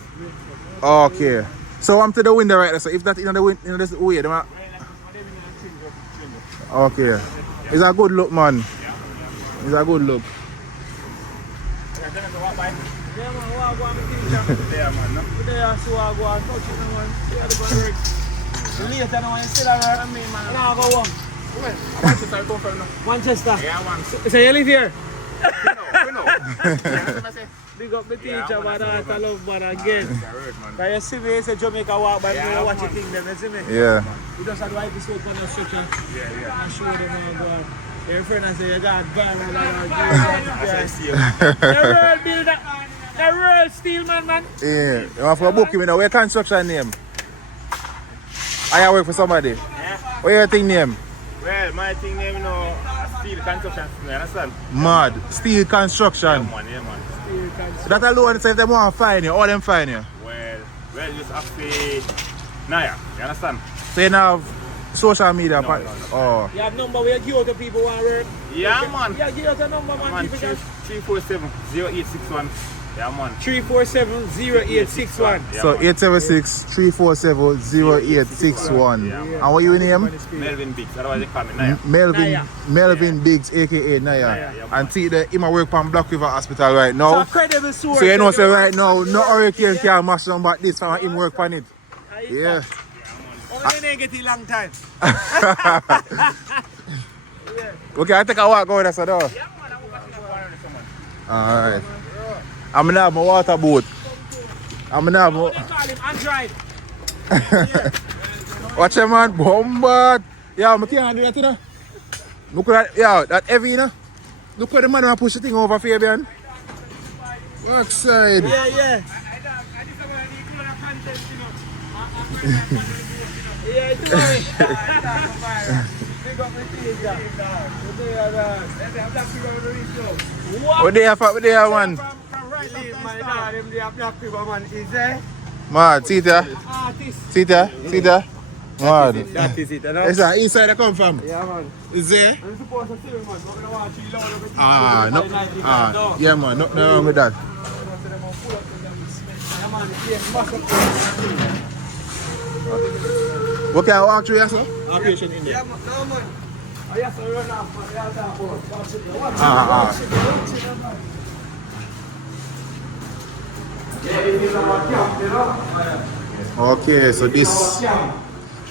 Okay. So I'm to the window right there. So if that in the window, this way, they might... Okay. It's a good look, man. It's a good look. Yeah man, I go on the teacher. Yeah, man. No? Today I see I go and touch it man. See how the ball work. Later now you still around. I mean man. Now I go home. Where? Manchester, I come from now. Manchester. Yeah, man. So you live here? We know. Big up the teacher, Yeah, but man, I love man again. Yeah, right, man. Can you see me? It's a Jamaica walk by me, Yeah, I watch man. the thing them, you see me? Yeah. You just had to wipe this out on the structure Yeah. and show them how to go on. Your friend and say you got bad and I see you. the real builder, the real steel man. Yeah. You want for a book, you know, where construction name? I work for somebody. Yeah. What your thing name? Well, my thing name, you know, steel construction, you understand? Mad. Steel construction. Yeah, man. Steel construction. That alone, say if they want to find you, all them find you. Well, just have to Naya, you understand? So you now have social media. No. Oh. You have number where you give out to people who want work. Yeah, man. Yeah, give out a number man. Man, People can 347-0861. Yeah, man. 347-0861. Yeah, So man. 876-347-0861. Yeah, man. And what you name? Melvin Biggs, otherwise they call me Naya. Melvin Biggs, aka Naya. Yeah, man. And see the him a work on Black River Hospital right now. So a credible source. So you know say right now, no hurricane can mash down but this from him work on it. Yeah. Only they get a long time. Okay, I take a walk over there so though. Alright. I'm gonna have my water boat. I'm gonna have What my... they call him? Android. Watch your man, bombard. Yeah, I can't do that, you know. Look at that, yeah, that heavy, you know. Look at the man who push the thing over Fabian. Work side. Yeah. Yeah, it's Big up the team, yeah. What they have one? From right leave, my dad, them they have black people, man. Is there? Mad, see there? Artist. See there? Mad. That is it, you know? Is that inside I come from? Yeah, man. Is there? I'm supposed to see him, man. But I want to chill out with No. Yeah, man. Nothing wrong with that. Yeah, man. Yeah, massive. What can I walk through here, sir? Operation in there. Yeah, no, man. Oh, yes, I run off, man. Yeah, that boy. Watch it, watch it. Yeah, it is our camp, you know? Okay, so this.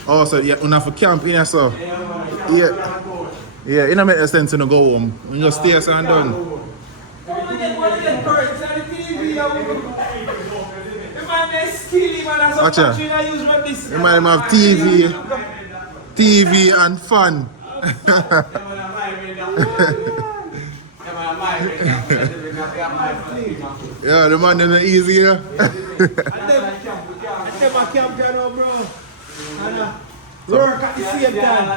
Oh, so yeah, enough for camp in here, so. Yeah. Yeah, it don't make sense to go home. When you stay so and done. Watch out. You might have TV and fun. Yeah, the man is easy, yeah. Work at the same time.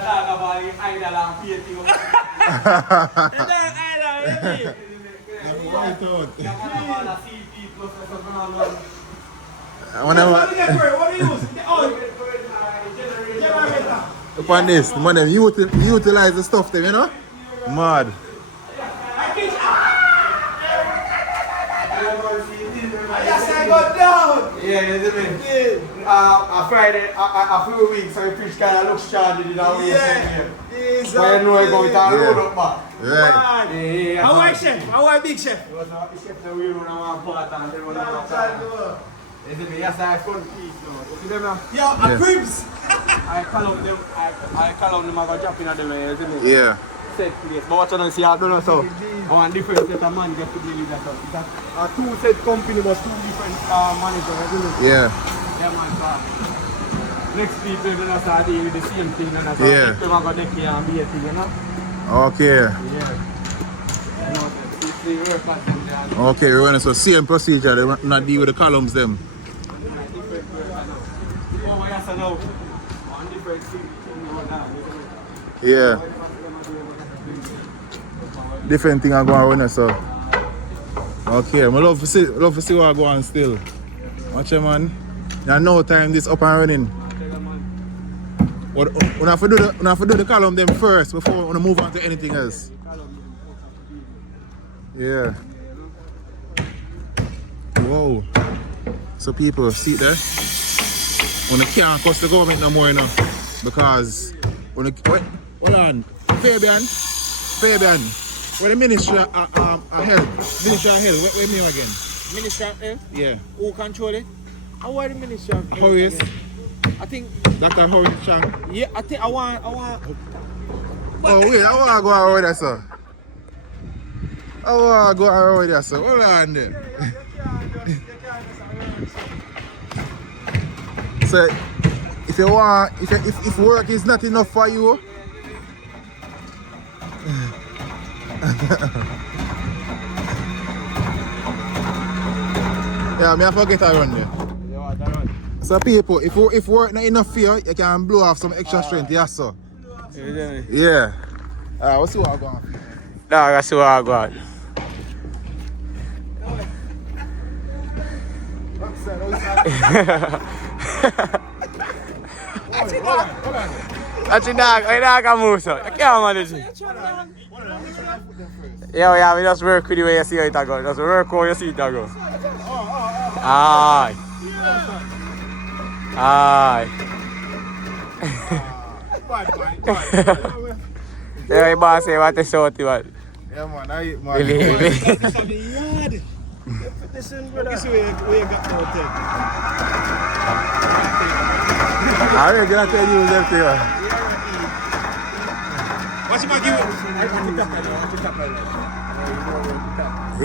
What do you use? Upon this, the man them utilize the stuff them, you know? Mad. Yeah, you see me? A Friday, a few weeks, so the fish kind of looks charged in our way. Yeah, exactly. But you know you're going to road up back. Right. Yeah. How are chef? How are big chef? It was a chef that we run our part and they run our part. You see me? Yes, I fun piece now. You see them now? Yo, a cribs. I call up them, I call up them, I go jump in at them, you see me? Yeah. Set place. But what you don't see, I don't know, so I want different set of man get to deal with that. It's a two-set company, but two different managers, you know? Yeah. Yeah, man, so next people, you know, start dealing with the same thing, you know, so Yeah. people are going to take care and be a thing, you know? Okay. Yeah. You know, it's the work at them, they are Okay, we're running so same procedure, they not deal with the columns them. different work, you know? Oh, yes, I know. One different thing, you know, now, you know? Yeah. Different thing are going on, so. Okay, I love to see what I go on still. Watch it, man. There's no time this up and running. But we have to do the column them first before we move on to anything else. Yeah. Whoa. So people, see there? When they can't cost the government no more, you know, because when they, hold on, Fabian. What the Ministry of Health? Ministry of Health, what name again? Minister of Health? Yeah. Who control it? How are the Minister of Health? Horace. I think, Dr. Horace Chang. yeah, I want. Oh wait, I want to go around there, sir. I want to go around there, sir. Hold on there. So, if you want, if work is not enough for you, yeah, me I forget I run there. So people, if work not enough for you, you can blow off some extra strength, yes sir. Yeah. We'll see what I go on. No, I see what I got. That's your dog. I can move, so I can't manage it. Yeah, we just work with the way you see how it go. Just work how you see it go. Aye. Yeah, boss, say what they saw to it. Yeah man, man. Listen, brother. This way you got no thing. I'm gonna tell you that thing. What's he give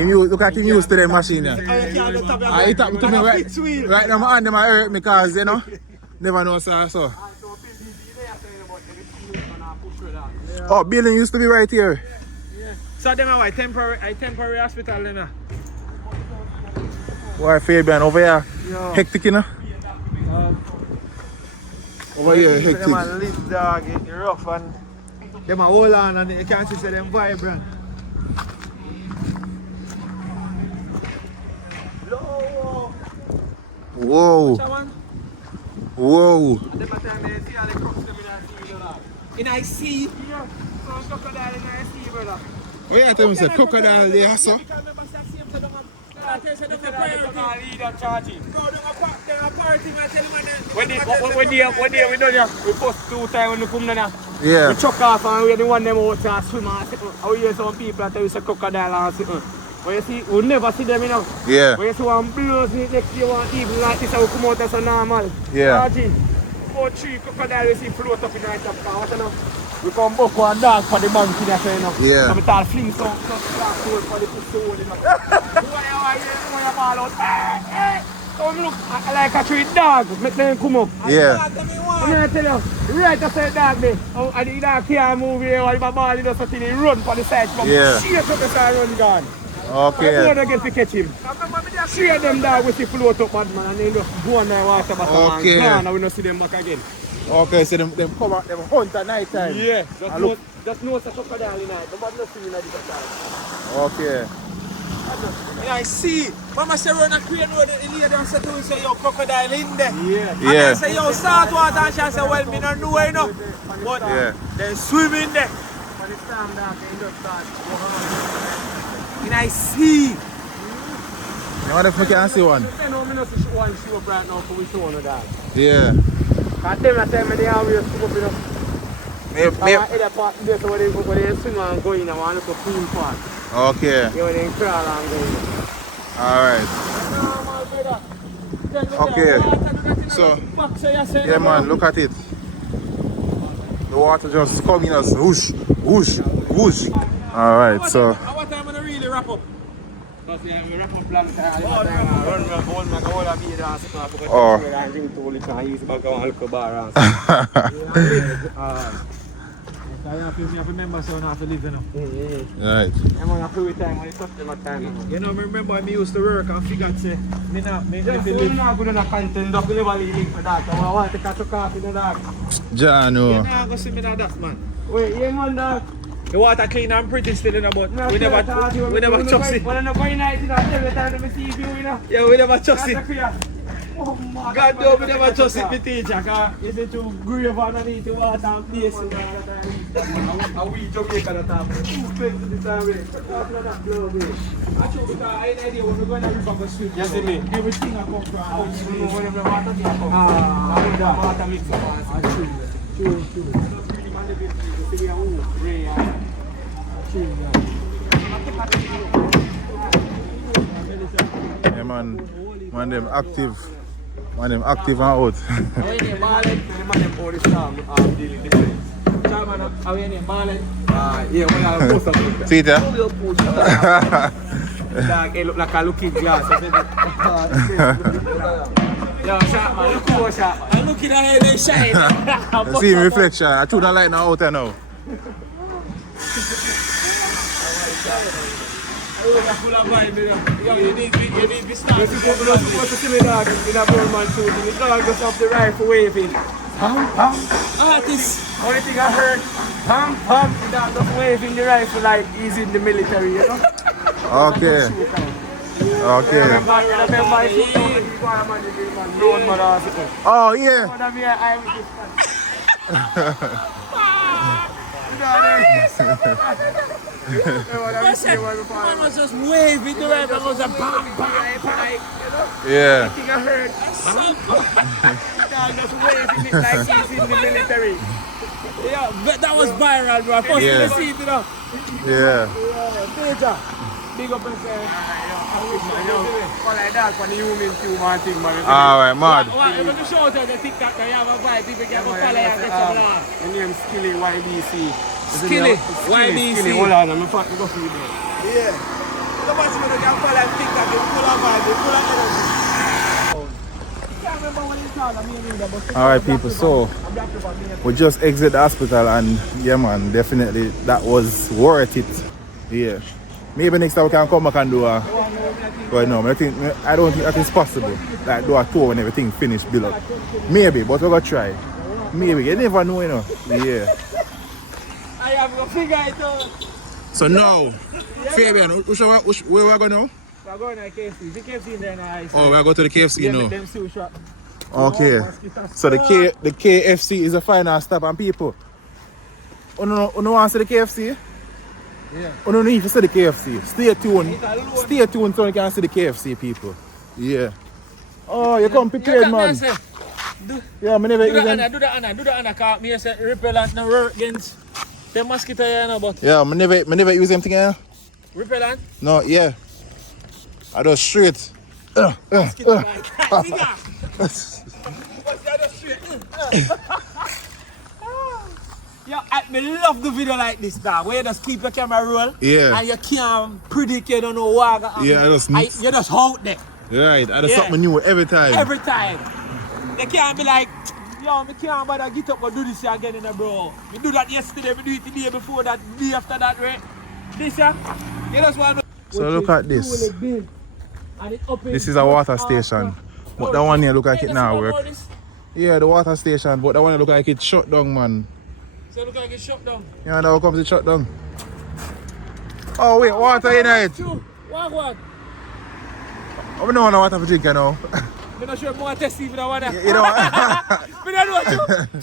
you? Look at him used to the machine. you? He tapped to me right now. My hand them hurt me because you know, never know so. Oh, building used to be right here. So them are temporary hospital then. Why Fabian over here? Hectic, you know? Over here, hectic. Them live dog, it's rough and Them a hold on and you can see them vibrant. Whoa. Whoa. In I see. Yeah. Some crocodile in I see, brother. Oh yeah, tell me say crocodile there, so. When we done here, we post 2 times when we come down here. Yeah. We chuck off and we the one them out and swim and sit. I hear some people that tell you say crocodile and sit. When you see, we never see them, you know. Yeah. When you see one blows next year, one even like this, I will come out as a normal. Yeah. About 3 crocodile we see float up in the night of water, you know. We come back one dog for the monkey there, you know. Yeah. So we start fling some black hole for the pistol, you know. When you ball out, hey! So we look like a 3 dog, make them come up. Yeah. I'm going to tell you, right after dog there, and the dog can't move here, and the ball does something, he run for the side, come shake up the side, run gone. Okay. I'm going to catch him. Three of them dog with the float up, bad man, and they just go on their water bottom and gone, and we don't see them back again. Okay, so them come out, them hunt at night time. Yeah, just know it's a crocodile in night, but not see in the time. Okay. Yeah, I see. Mama say run a crane road, the lady and say to me, say, yo, crocodile in there. Yeah. And I say, yo, salt water, and she say, well, me don't know where, you know. But they swim in there. When it's time dark, they just start go on. And I see. You wonder if we can see one? I know me not see one show up right now, so we show no that. Yeah. Because them that time they always come up, you know. Maybe. Other part there, so when they swim and go in, I want to look clean part. Okay. Yeah, when they crawl and go in. Alright. Okay. So, yeah man, look at it. The water just coming us whoosh, whoosh, whoosh. Alright, so. What time am I really wrap up? Because we wrap up long time, run the whole mag, all of me and sit up, because I drink too little and use back on alcohol bar and I have to remember so I have to live, you know. Right. I'm on a free time when you touch them at time. You know, remember I used to work and figured say, me not good on a content, don't never leave for that. I want to catch a coffee in the dark. Jano. you not go see me that man. Wait, yeah man, dog. The water clean and pretty still in the boat. We never trust it. When I'm going night, you know, every time I see you, you know. Yeah, we never trust it. Oh my God knows we never trust it, me teacher, because it's too grave underneath the water and place. And we Jamaica that have 220 this time. Actually, because I had an idea when we go in the river go swim. You see me? Everything I come from out. You know, when the water comes from, water mix up. True. Yeah man them active. Man them active and out. See it there? It look like a looking glass. Yo, shot man, look who shot man. I'm looking at how they shine. See reflection. I should not light now out there now. Full of vibe, you need to start. You're supposed to see me dog in a brown man suit. The dog just off the rifle waving. Artist. Only thing I heard, pam. The dog just waving the rifle like he's in the military, you know? Okay. Okay. Remember I shoot down the requirement in the man, brown man or something. Oh yeah. One of me, I with this Man was just waving the rifle and was a bang. Yeah. I think I heard. The dog just waving it like he's in the military. Yeah, that was viral, bro. First Yeah. you see it, you know. Yeah. Teacher, big up and say, I wish I know. Call like that for the human too, one thing, man. Alright, mad. If you show out the TikTok, you have a vibe, people get a follow and get some love. The name Skilly YBC. Skilly YBC. Skilly, hold on, I'm going to go for you there. Yeah. The ones who can follow and TikTok, they full of vibe, they full of energy. Alright people, so we just exit the hospital and yeah man, definitely that was worth it. Yeah. Maybe next time we can come back and do a but no, I don't think that is possible. Like do a tour when everything finished build up. Maybe, but we're gonna try. Maybe, you never know, you know. Yeah. I'm gonna figure it out. So now, Fabian, where we going now? We're going to KFC. The KFC in there now. Oh, we're going to the KFC Yeah, now. them sushi shop. Okay. So the KFC is the final stop, and people. You want to see the KFC? Yeah. You don't need to see the KFC. Stay tuned. Stay tuned so you can see the KFC, people. Yeah. Oh, you come prepared, man. Yeah, I never Do even. the Anna, cause me say repellent no work against the mosquito here now, but Yeah, I never use them thing. Yeah. repellent, No, yeah. I just straight. mosquito like what's the other straight? Yeah, I love the video like this, dog. Where you just keep your camera roll. Yeah. And you can't predict, you don't know what. Yeah, you're just out there. Right, I do Yeah. something new every time. Every time. They can't be like, yo, me can't bother get up and do this again, in bro. We do that yesterday, we do it the day before that, the day after that, right? This, you just want to. So look at this. This is a water station. But that one here look like it now work. Yeah, the water station, but that one here look like it shut down, man. So look like it's shut down. Yeah, now comes it shut down. Oh wait, water in it. What? I don't want water for drink, you know. I'm not sure if I want to test even I want to. You know what? I don't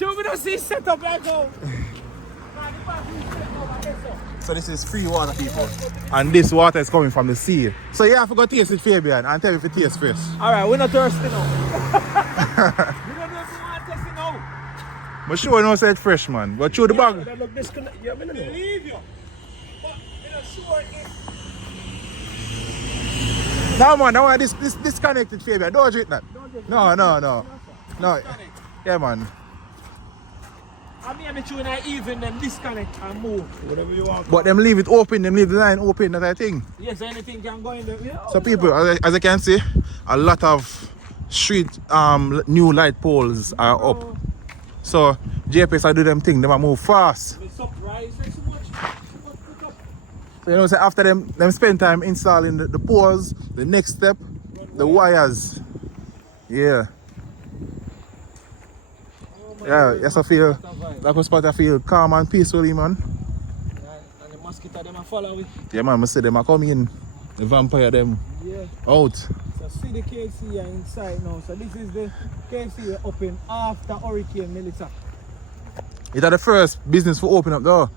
know, we don't see set up like how. So this is free water, people. And this water is coming from the sea. So you have to go taste it, Fabian, and tell me if it tastes fresh. Alright, we're not thirsty now. We don't know if we want to test it now. But sure, no say it's fresh, man. But through the bag. That look disconnect. Yeah, I believe you. But I'm not sure if. No, man, no, this disconnected, Fabian. Don't drink that. No. Yeah, man. I mean, I'm chewing I even then disconnect and move. Whatever you want. But them leave it open, them leave the line open, that I think. Yes, anything can go in there. Yeah, So people, as I can see, a lot of street new light poles are up. So JPS I do them thing, they move fast. I'm surprised there's so much. So you know, so after them spend time installing the poles, the next step, the wires. Yeah. Yeah, yes I feel, that was spot I feel calm and peacefully, man. And the mosquito them follow it. Yeah man, I see them are coming in. The vampire them out. So see the KFC here inside now. So this is the KFC open after Hurricane Melissa. It's the first business for open up though.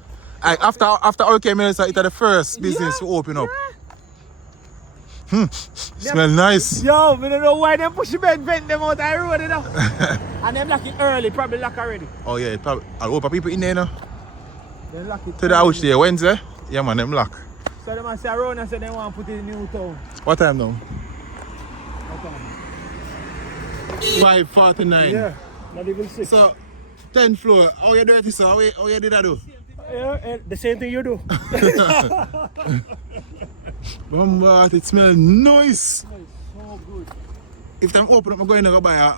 Like after Hurricane Melissa, it's the first business for open up. Smell nice. Yo, we don't know why them push the bed vent them out the road, you know. And them lock it early, probably lock already. Oh yeah, probably. I'll open people in there now. They lock it. To the house there, Wednesday? Yeah man, them lock. So they must say around and say they want to put it in New Town. What time now? Okay. 5:49. Yeah, not even 6. So 10th floor. How you do it, sir? How you did that do? Yeah, the same thing you do. But it smells nice. So good. If I'm open up, I'm going to go buy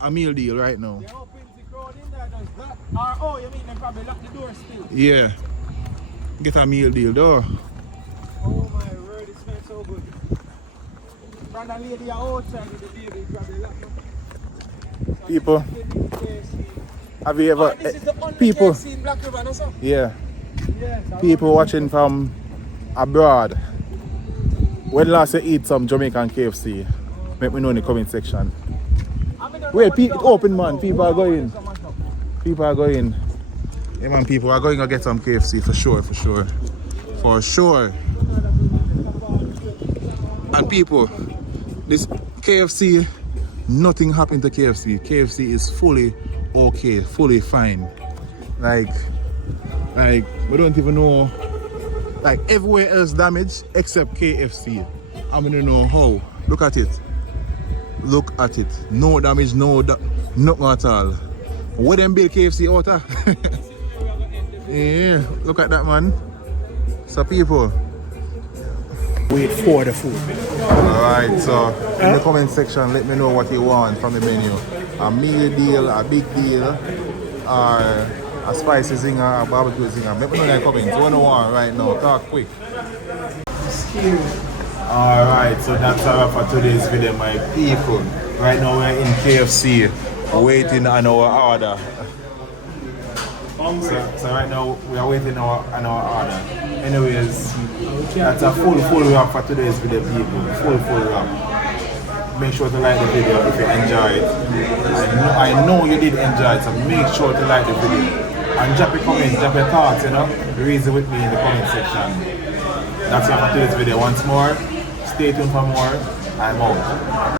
a meal deal right now. They open the crowd in there, does that? Or, oh, you mean they probably lock the door still? Yeah. Get a meal deal though. Oh my word, it smells so good. Brother lady outside with the baby, probably locked up. People, have you ever This is the only people? KFC in Black River, no sir? Yeah. Yes. People watching from abroad. When last you eat some Jamaican KFC? Let me know in the comment section. Wait, it open man. People are going. People are going. Yeah man, people are going to get some KFC for sure, for sure. For sure. And people, this KFC, nothing happened to KFC. KFC is fully okay, fully fine. Like we don't even know. Like everywhere else damaged except KFC. I don't know how. Look at it. Look at it. No damage, nothing at all. Where them build KFC out of? Yeah, look at that man. So people, Wait for the food. alright, so in the comment section let me know what you want from the menu. A meal deal, a big deal, or a spicy zinger, a barbecue zinger. Let me know in the comments. What do you want right now? Talk quick. Alright, so that's all for today's video, my people. Right now we're in KFC waiting on our order. So right now we are waiting on our order. Anyways, that's a full wrap for today's video, people. Full wrap. Make sure to like the video if you enjoyed it. I know you did enjoy it, so make sure to like the video. And drop your comments, drop your thoughts, raise it with me in the comment section. That's all for today's video. Once more, stay tuned for more. I'm out.